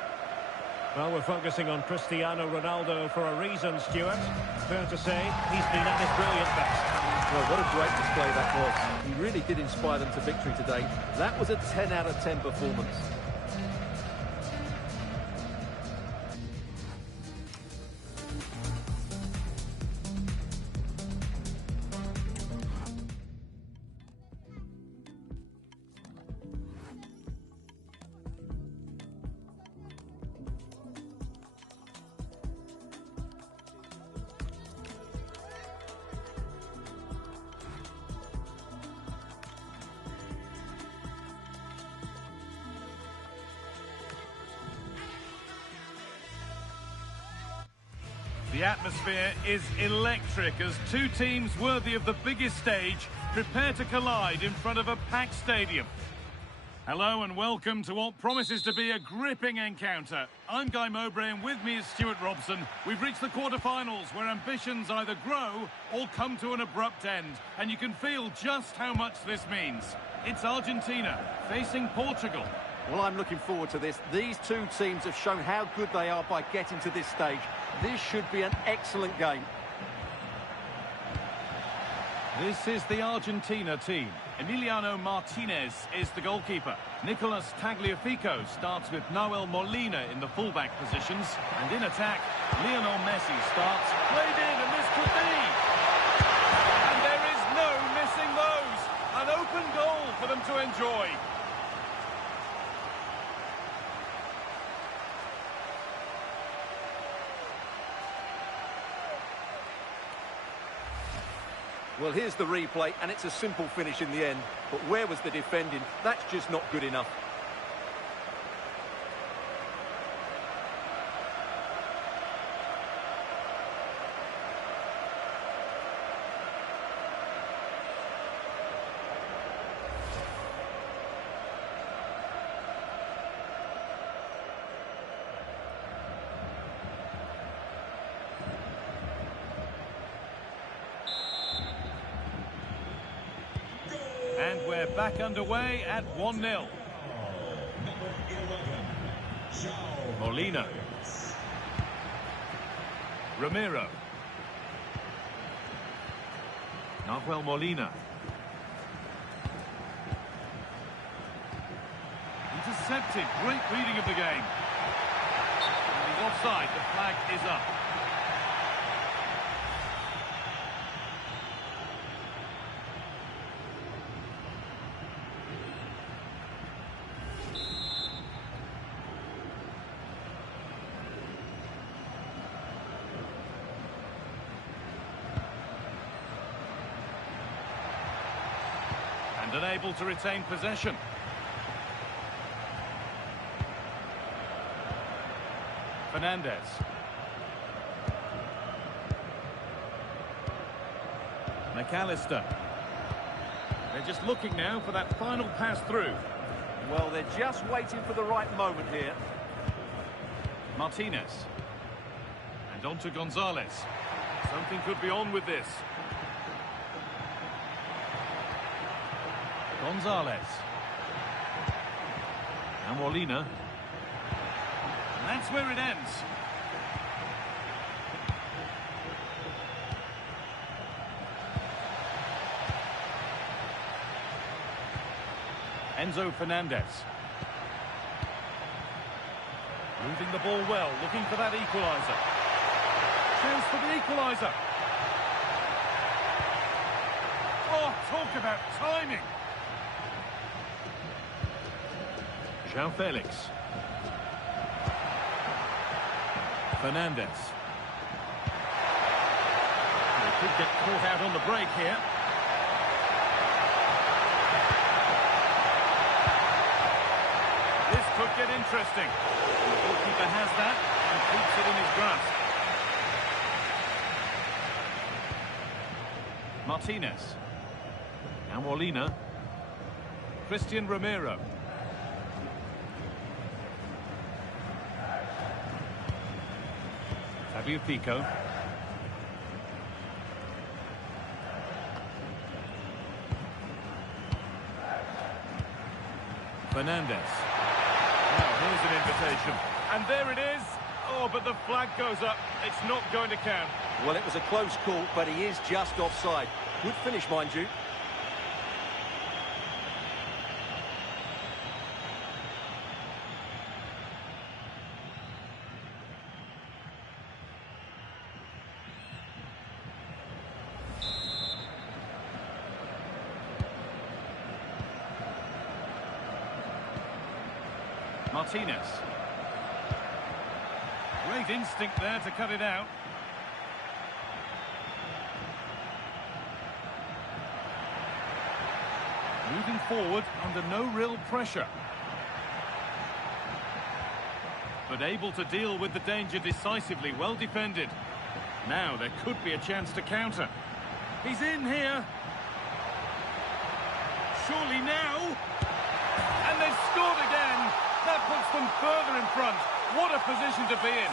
Well, we're focusing on Cristiano Ronaldo for a reason, Stuart. Fair to say, he's been at his brilliant best. Well, what a great display that was. He really did inspire them to victory today. That was a 10 out of 10 performance. The atmosphere is electric as two teams worthy of the biggest stage prepare to collide in front of a packed stadium. Hello and welcome to what promises to be a gripping encounter. I'm Guy Mowbray and with me is Stuart Robson. We've reached the quarter-finals where ambitions either grow or come to an abrupt end. And you can feel just how much this means. It's Argentina facing Portugal. Well, I'm looking forward to this. These two teams have shown how good they are by getting to this stage. This should be an excellent game. This is the Argentina team. Emiliano Martinez is the goalkeeper. Nicolas Tagliafico starts with Nahuel Molina in the fullback positions. And in attack, Lionel Messi starts. Played in, and this could be. And there is no missing those. An open goal for them to enjoy. Well, here's the replay, and it's a simple finish in the end. But where was the defending? That's just not good enough. And we're back underway at 1-0. Molina. Ramiro. Nahuel Molina. Intercepted. Great reading of the game. And he's offside. The flag is up. And unable to retain possession. Fernandez. McAllister. They're just looking now for that final pass through. Well, they're just waiting for the right moment here. Martinez. And on to Gonzalez. Something could be on with this. Gonzalez. And Molina. And that's where it ends. Enzo Fernandez. Moving the ball well, looking for that equaliser. Chance for the equaliser. Oh, talk about timing. João Felix. Fernandez. They could get caught out on the break here. This could get interesting. And the goalkeeper has that and keeps it in his grasp. Martinez. Now Molina. Christian Ramiro. Tagliafico. Fernandez. Now here's an invitation. And there it is. Oh, but the flag goes up. It's not going to count. Well, it was a close call, but he is just offside. Good finish, mind you. Martinez. Great instinct there to cut it out. Moving forward under no real pressure. But able to deal with the danger decisively, well defended. Now there could be a chance to counter. He's in here. Surely now. And they've scored again. That puts them further in front. What a position to be in.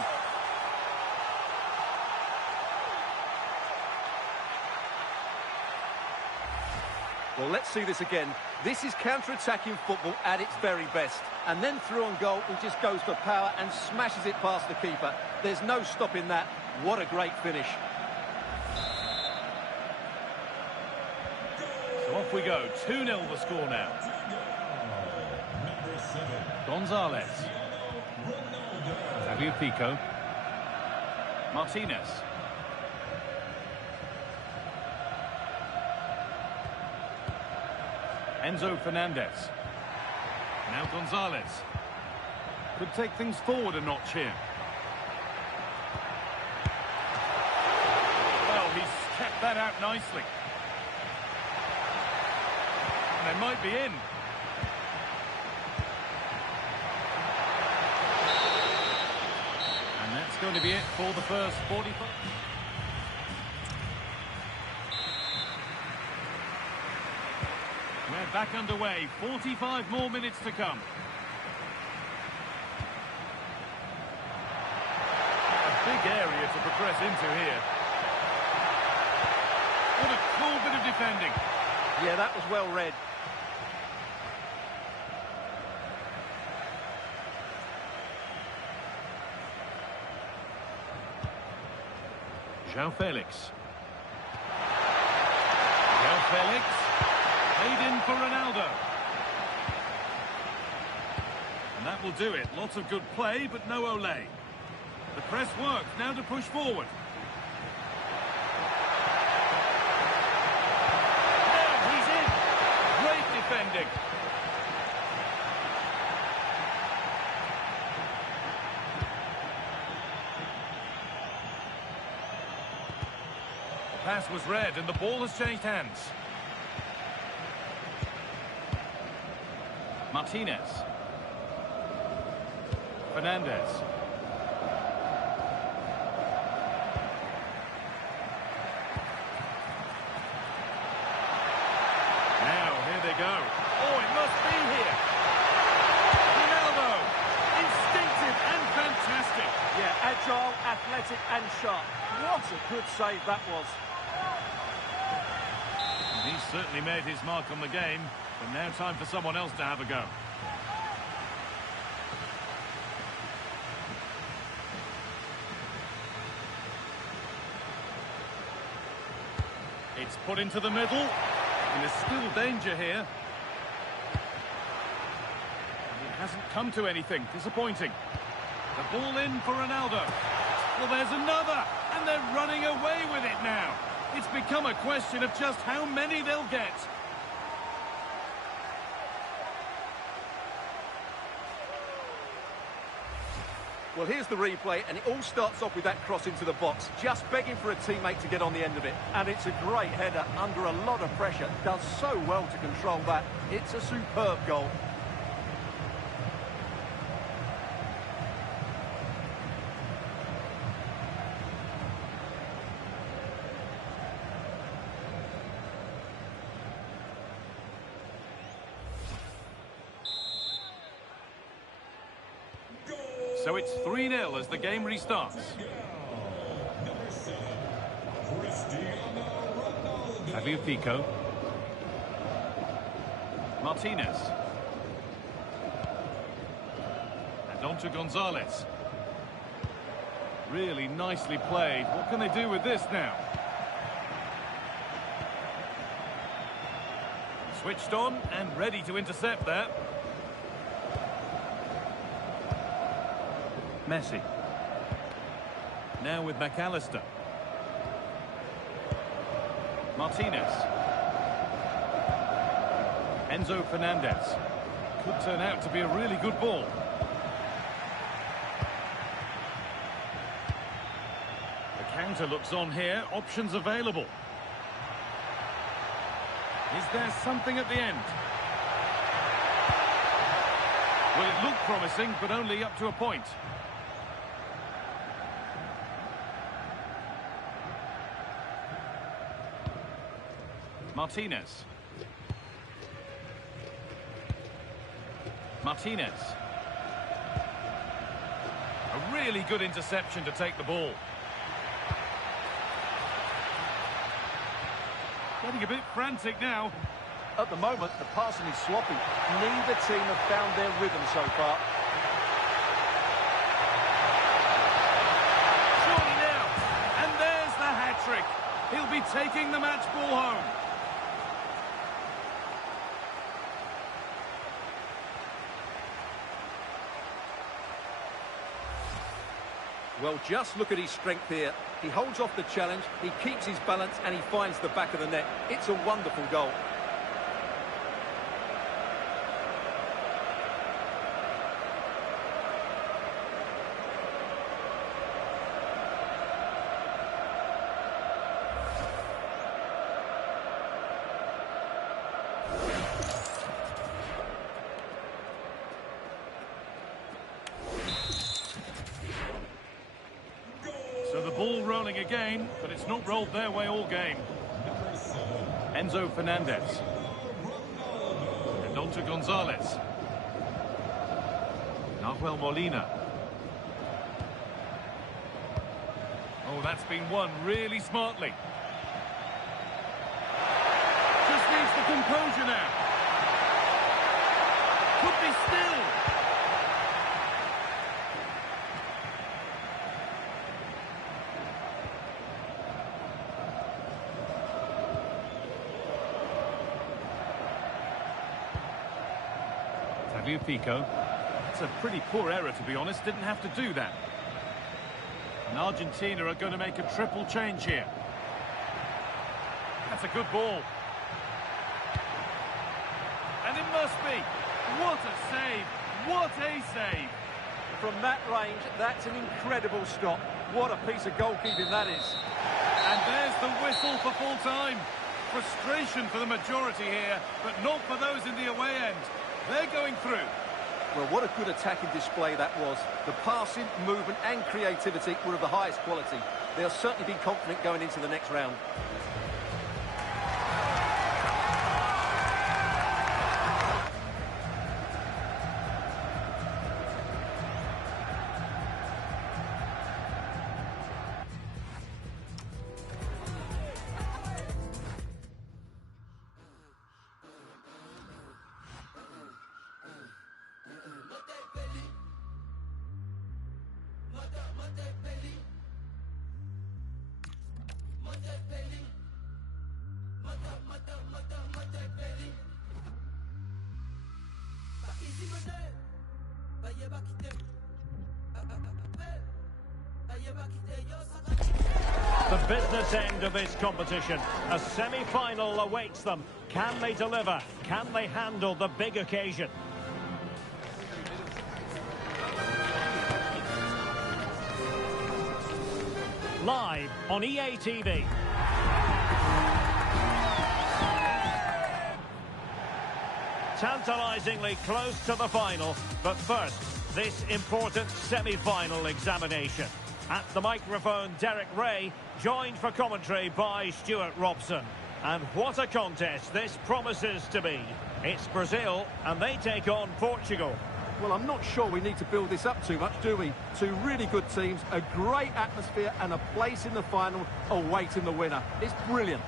Well, let's see this again. This is counter-attacking football at its very best. And then through on goal, he just goes for power and smashes it past the keeper. There's no stopping that. What a great finish. So off we go. 2-0 the score now. Gonzalez. Tagliafico. Martinez. Enzo Fernandez. Now Gonzalez. Could take things forward a notch here. Well, he's kept that out nicely. They might be in. And that's going to be it for the first 45. We're back underway. 45 more minutes to come. A big area to progress into here. What a cool bit of defending. Yeah, that was well read. João Felix. João Felix. Played in for Ronaldo. And that will do it. Lots of good play, but no Olé. The press works. Now to push forward. Now he's in. Great defending. The pass was read and the ball has changed hands. Martinez. Fernandez. Now, here they go. Oh, it must be here. Ronaldo. Instinctive and fantastic. Yeah, agile, athletic and sharp. What a good save that was. He's certainly made his mark on the game. But now time for someone else to have a go. It's put into the middle. And there's still danger here. And it hasn't come to anything. Disappointing. The ball in for Ronaldo. Well, there's another. And they're running away with it now. It's become a question of just how many they'll get. Well, here's the replay, and it all starts off with that cross into the box, just begging for a teammate to get on the end of it. And it's a great header under a lot of pressure. Does so well to control that. It's a superb goal. So it's 3-0 as the game restarts. Tagliafico. Martinez. And on to Gonzalez. Really nicely played. What can they do with this now? Switched on and ready to intercept that. Messi. Now with McAllister. Martinez. Enzo Fernandez. Could turn out to be a really good ball. The counter looks on here. Options available. Is there something at the end? Well, it looked promising, but only up to a point. Martinez. Martinez. A really good interception to take the ball. Getting a bit frantic now. At the moment, the passing is sloppy. Neither team have found their rhythm so far. Surely now. And there's the hat-trick. He'll be taking the match ball home. Well, just look at his strength here. He holds off the challenge, he keeps his balance, and he finds the back of the net. It's a wonderful goal. So the ball rolling again, but it's not rolled their way all game. Enzo Fernandez. And on to Gonzalez. Nahuel Molina. Oh, that's been won really smartly. Just needs the composure now. Could be still. Pico. It's a pretty poor error, to be honest. Didn't have to do that. And Argentina are going to make a triple change here. That's a good ball. And it must be. What a save. What a save. From that range, that's an incredible stop. What a piece of goalkeeping that is. And there's the whistle for full time. Frustration for the majority here, but not for those in the away end. They're going through. Well, what a good attacking display that was. The passing, movement and creativity were of the highest quality. They'll certainly be confident going into the next round. The business end of this competition. A semi-final awaits them. Can they deliver? Can they handle the big occasion? Live on EA TV. Tantalisingly close to the final, but first, this important semi-final examination. At the microphone, Derek Ray, joined for commentary by Stuart Robson. And what a contest this promises to be. It's Brazil, and they take on Portugal. Well, I'm not sure we need to build this up too much, do we? Two really good teams, a great atmosphere, and a place in the final awaiting the winner. It's brilliant.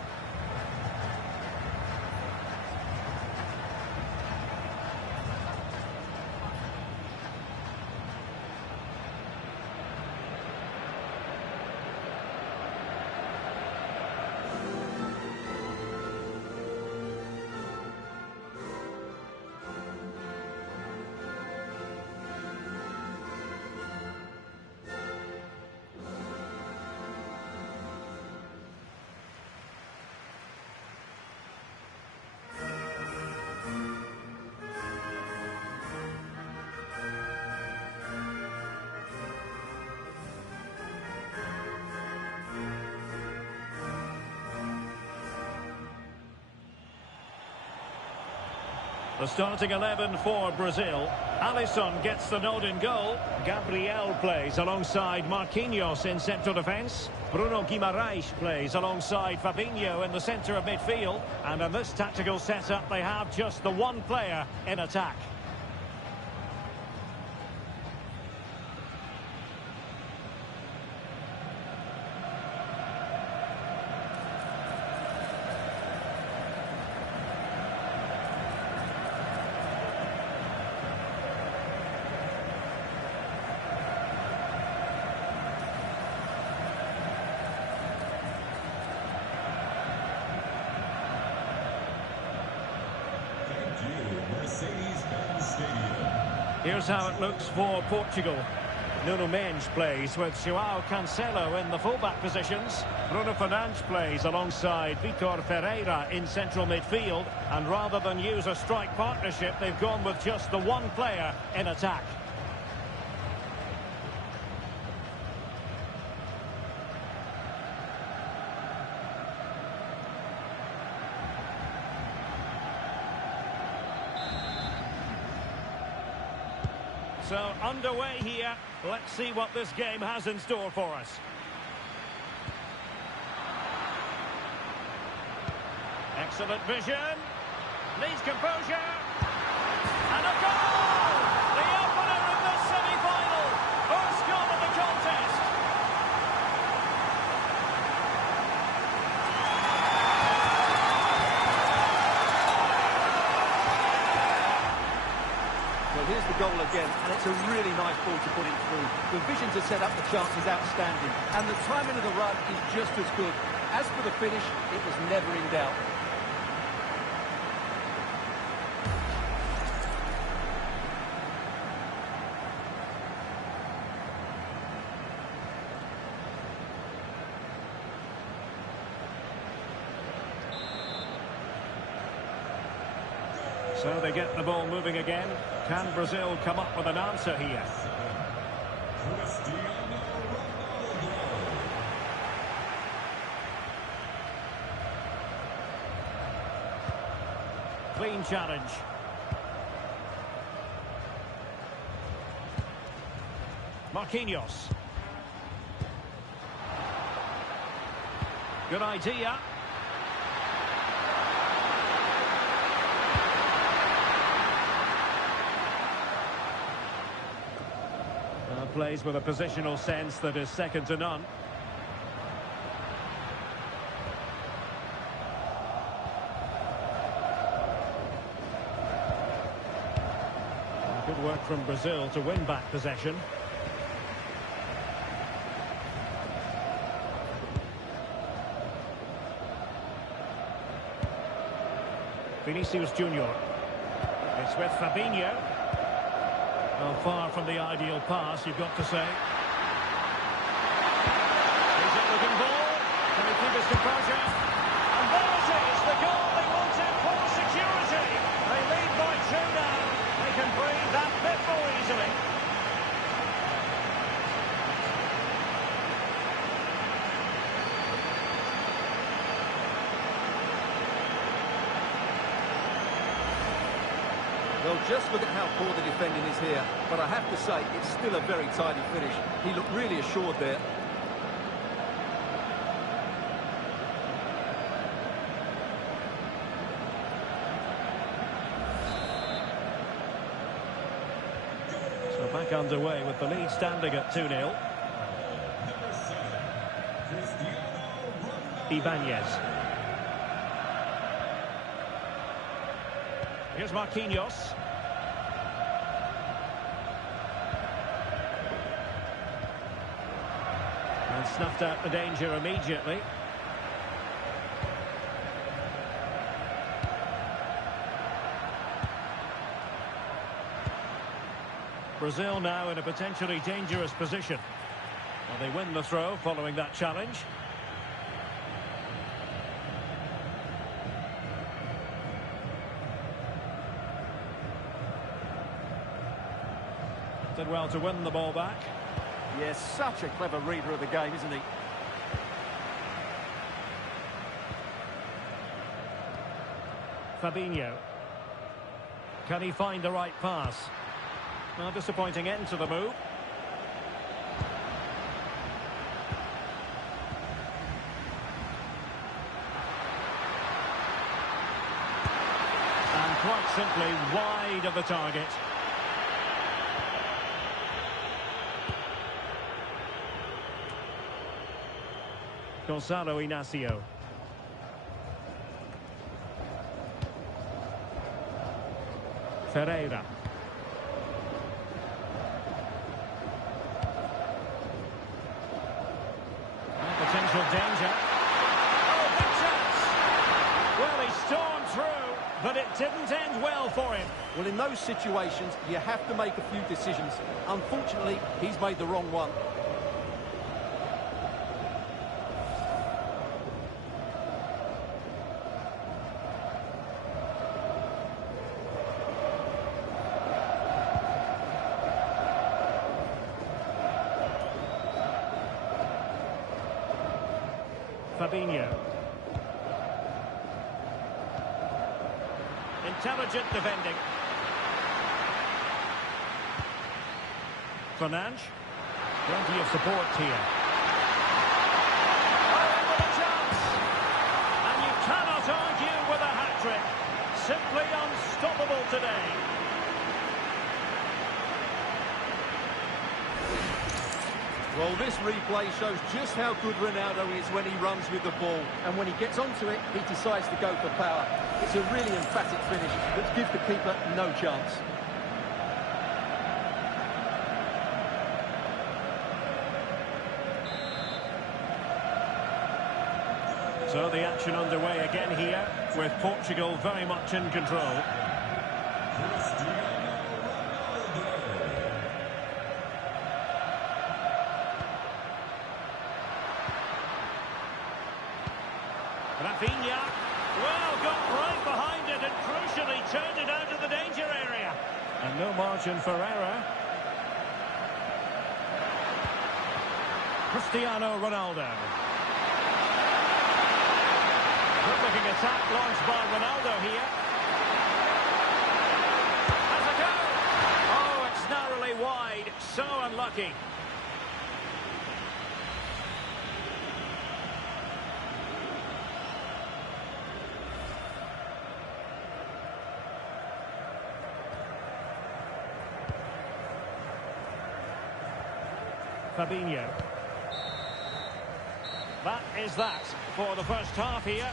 The starting 11 for Brazil. Alisson gets the nod in goal. Gabriel plays alongside Marquinhos in central defence. Bruno Guimaraes plays alongside Fabinho in the centre of midfield. And in this tactical setup, they have just the one player in attack. Here's how it looks for Portugal. Nuno Mendes plays with João Cancelo in the fullback positions. Bruno Fernandes plays alongside Vitor Ferreira in central midfield. And rather than use a strike partnership, they've gone with just the one player in attack. So, underway here. Let's see what this game has in store for us. Excellent vision. Needs composure. And a goal! The opener in this semi-final. First goal of the contest. Well, here's the goal again, and it's a really nice ball to put it through. The vision to set up the chance is outstanding, and the timing of the run is just as good. As for the finish, it was never in doubt. So they get the ball moving again. Can Brazil come up with an answer here? Clean challenge. Marquinhos. Good idea. Plays with a positional sense that is second to none. Good work from Brazil to win back possession. Vinicius Junior. It's with Fabinho. Well, far from the ideal pass, you've got to say. Is it looking ball? Can he keep his composure? And there it is, the goal they wanted for security. They lead by 2 now. They can breathe that bit more easily. Well, just look at how poor the defending is here. But I have to say, it's still a very tidy finish. He looked really assured there. So back underway with the lead standing at 2-0. Ibanez. Here's Marquinhos. And snuffed out the danger immediately. Brazil now in a potentially dangerous position. Well, they win the throw following that challenge. Did well to win the ball back. Yes, such a clever reader of the game, isn't he? Fabinho. Can he find the right pass? Well, disappointing end to the move. And quite simply wide of the target. Gonzalo Inacio. Ferreira. Potential danger. Oh, big chance! Well, he stormed through, but it didn't end well for him. Well, in those situations, you have to make a few decisions. Unfortunately, he's made the wrong one. Fabinho. Intelligent defending. Fernandes. Plenty of support here. Oh, with a chance! And you cannot argue with a hat-trick. Simply unstoppable today. Well, this replay shows just how good Ronaldo is when he runs with the ball. And when he gets onto it, he decides to go for power. It's a really emphatic finish that gives the keeper no chance. So the action underway again here, with Portugal very much in control. Rafinha, well, got right behind it and crucially turned it out of the danger area. And no margin for error. Cristiano Ronaldo. Good-looking attack launched by Ronaldo here. Has a go! Oh, it's narrowly wide. So unlucky. Fabinho. That is that for the first half here.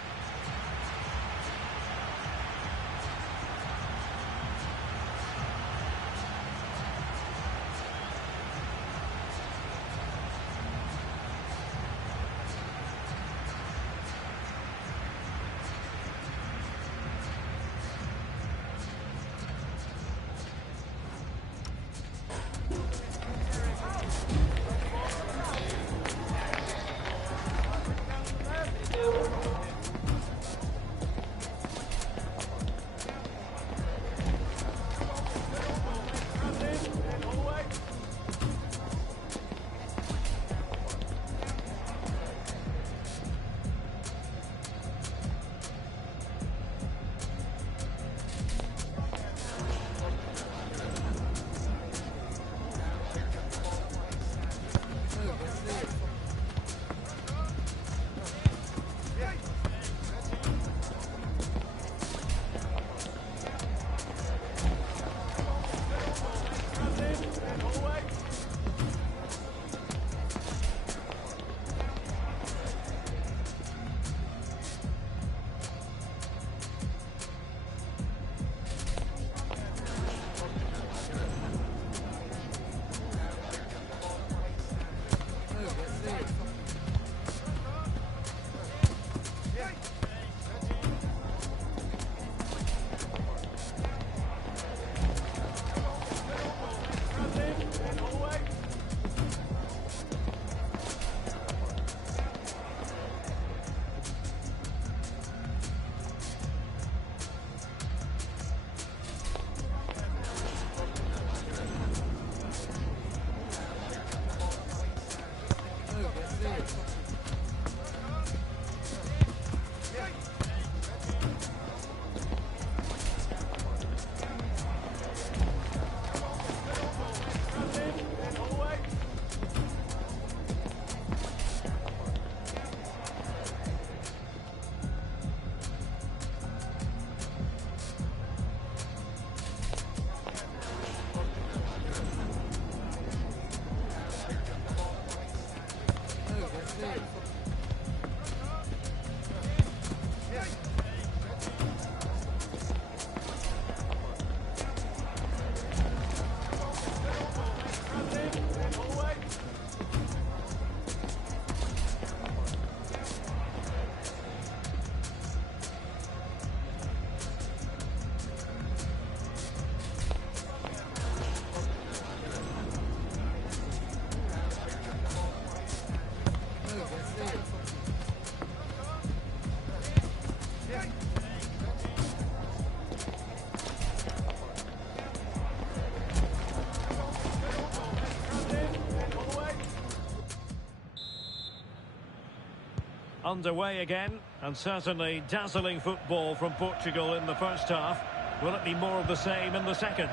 Underway again, and certainly dazzling football from Portugal in the first half. Will it be more of the same in the second?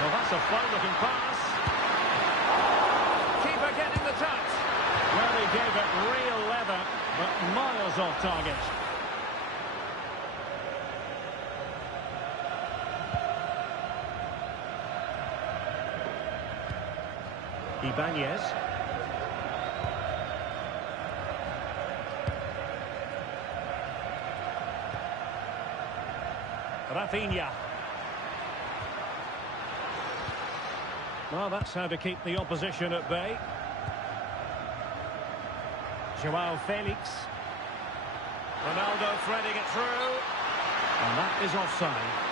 Well, that's a fine-looking pass. Keeper getting the touch. Well, he gave it real leather, but miles off target. Ibanez. Rafinha. Well, that's how to keep the opposition at bay. Joao Felix. Ronaldo threading it through. And that is offside.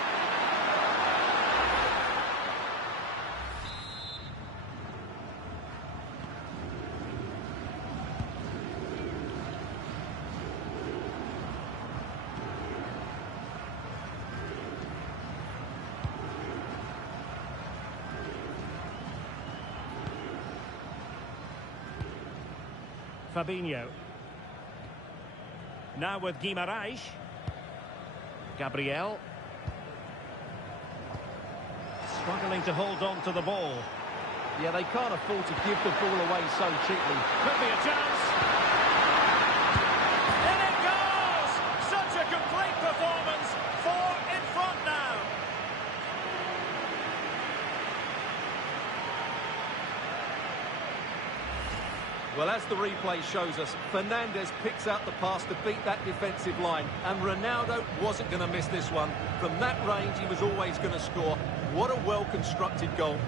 Fabinho. Now with Guimarães. Gabriel. Struggling to hold on to the ball. Yeah, they can't afford to give the ball away so cheaply. Could be a chance. In it goes! Such a complete performance. 4 in front now. Well, as the replay shows us, Fernandes picks out the pass to beat that defensive line, and Ronaldo wasn't going to miss this one. From that range, he was always going to score. What a well-constructed goal.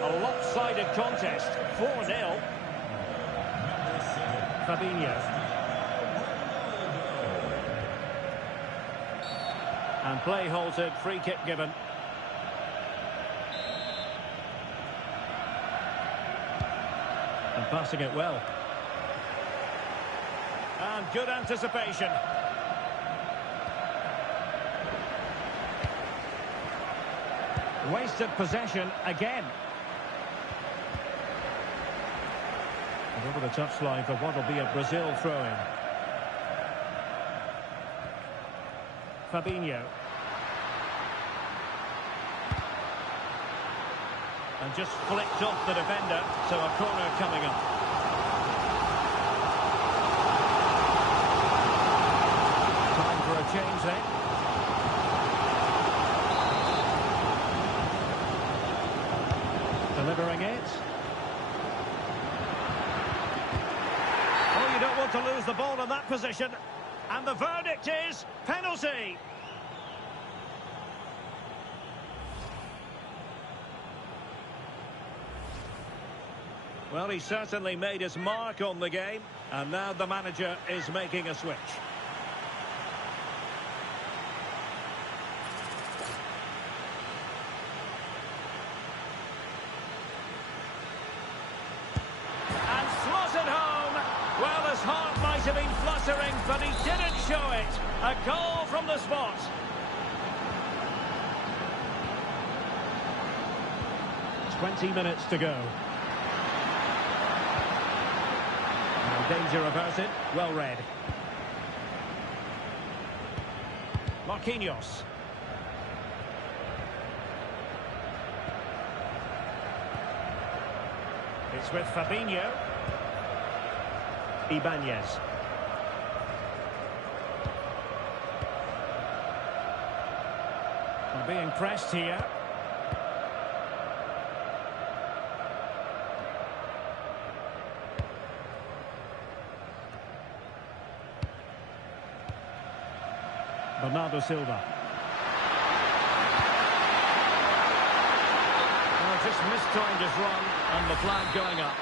A lopsided contest, 4-0. Fabinho. And play halted, free kick given. And passing it well. And good anticipation. Wasted possession again. And over the touchline for what will be a Brazil throw-in. Fabinho. And just flicked off the defender, so a corner coming up. Time for a change then. Delivering it. Oh, you don't want to lose the ball in that position. And the verdict is penalty. Well, he certainly made his mark on the game, and now the manager is making a switch. And slotted home. Well, his heart might have been fluttering, but he didn't show it. A goal from the spot. "20 minutes to go. Danger averted, well read. Marquinhos. It's with Fabinho. Ibanez. We're being pressed here. Bernardo Silva. Well, just mistimed his run and the flag going up.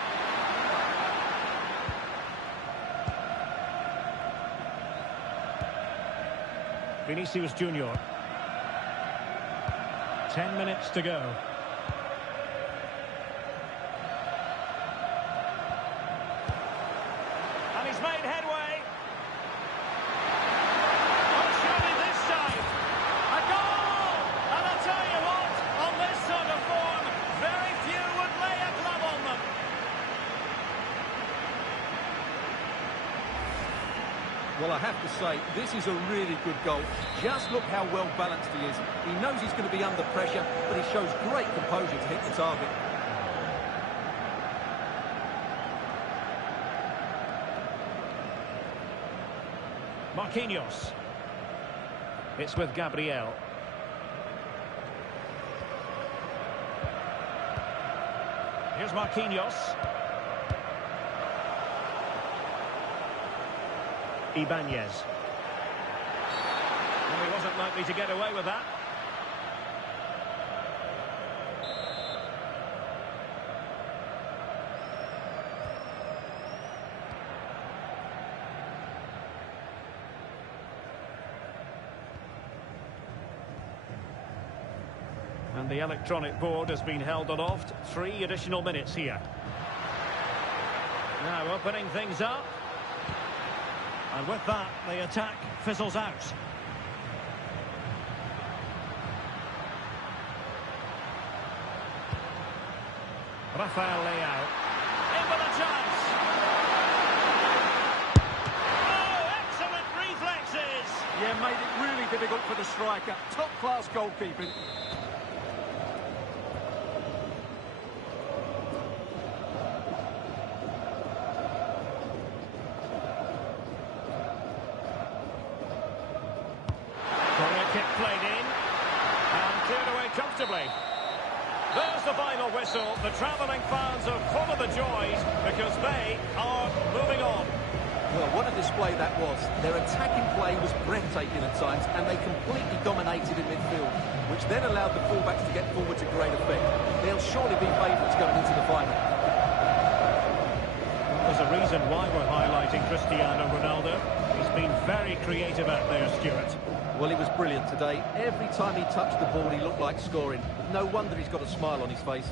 Vinicius Junior. 10 minutes to go. And he's made headway. Oh, surely this time. A goal! And I'll tell you what, on this sort of form, very few would lay a glove on them. Well, I have to say, this is a really good goal. Just look how well balanced he is. He knows he's going to be under pressure, but he shows great composure to hit the target. Marquinhos. It's with Gabriel. Here's Marquinhos. Ibanez. Well, he wasn't likely to get away with that. And the electronic board has been held aloft. 3 additional minutes here. Now opening things up. And with that, the attack fizzles out. Rafael Leao. In with a chance. Oh, excellent reflexes. Yeah, made it really difficult for the striker. Top-class goalkeeping. Played in and cleared away comfortably. There's the final whistle. The travelling fans are full of the joys because they are moving on. Well, what a display that was. Their attacking play was breathtaking at times, and they completely dominated in midfield, which then allowed the fullbacks to get forward to great effect. They'll surely be favourites going into the final. There's a reason why we're highlighting Cristiano Ronaldo. He's been very creative out there, Stuart. Well, he was brilliant today. Every time he touched the ball, he looked like scoring. No wonder he's got a smile on his face.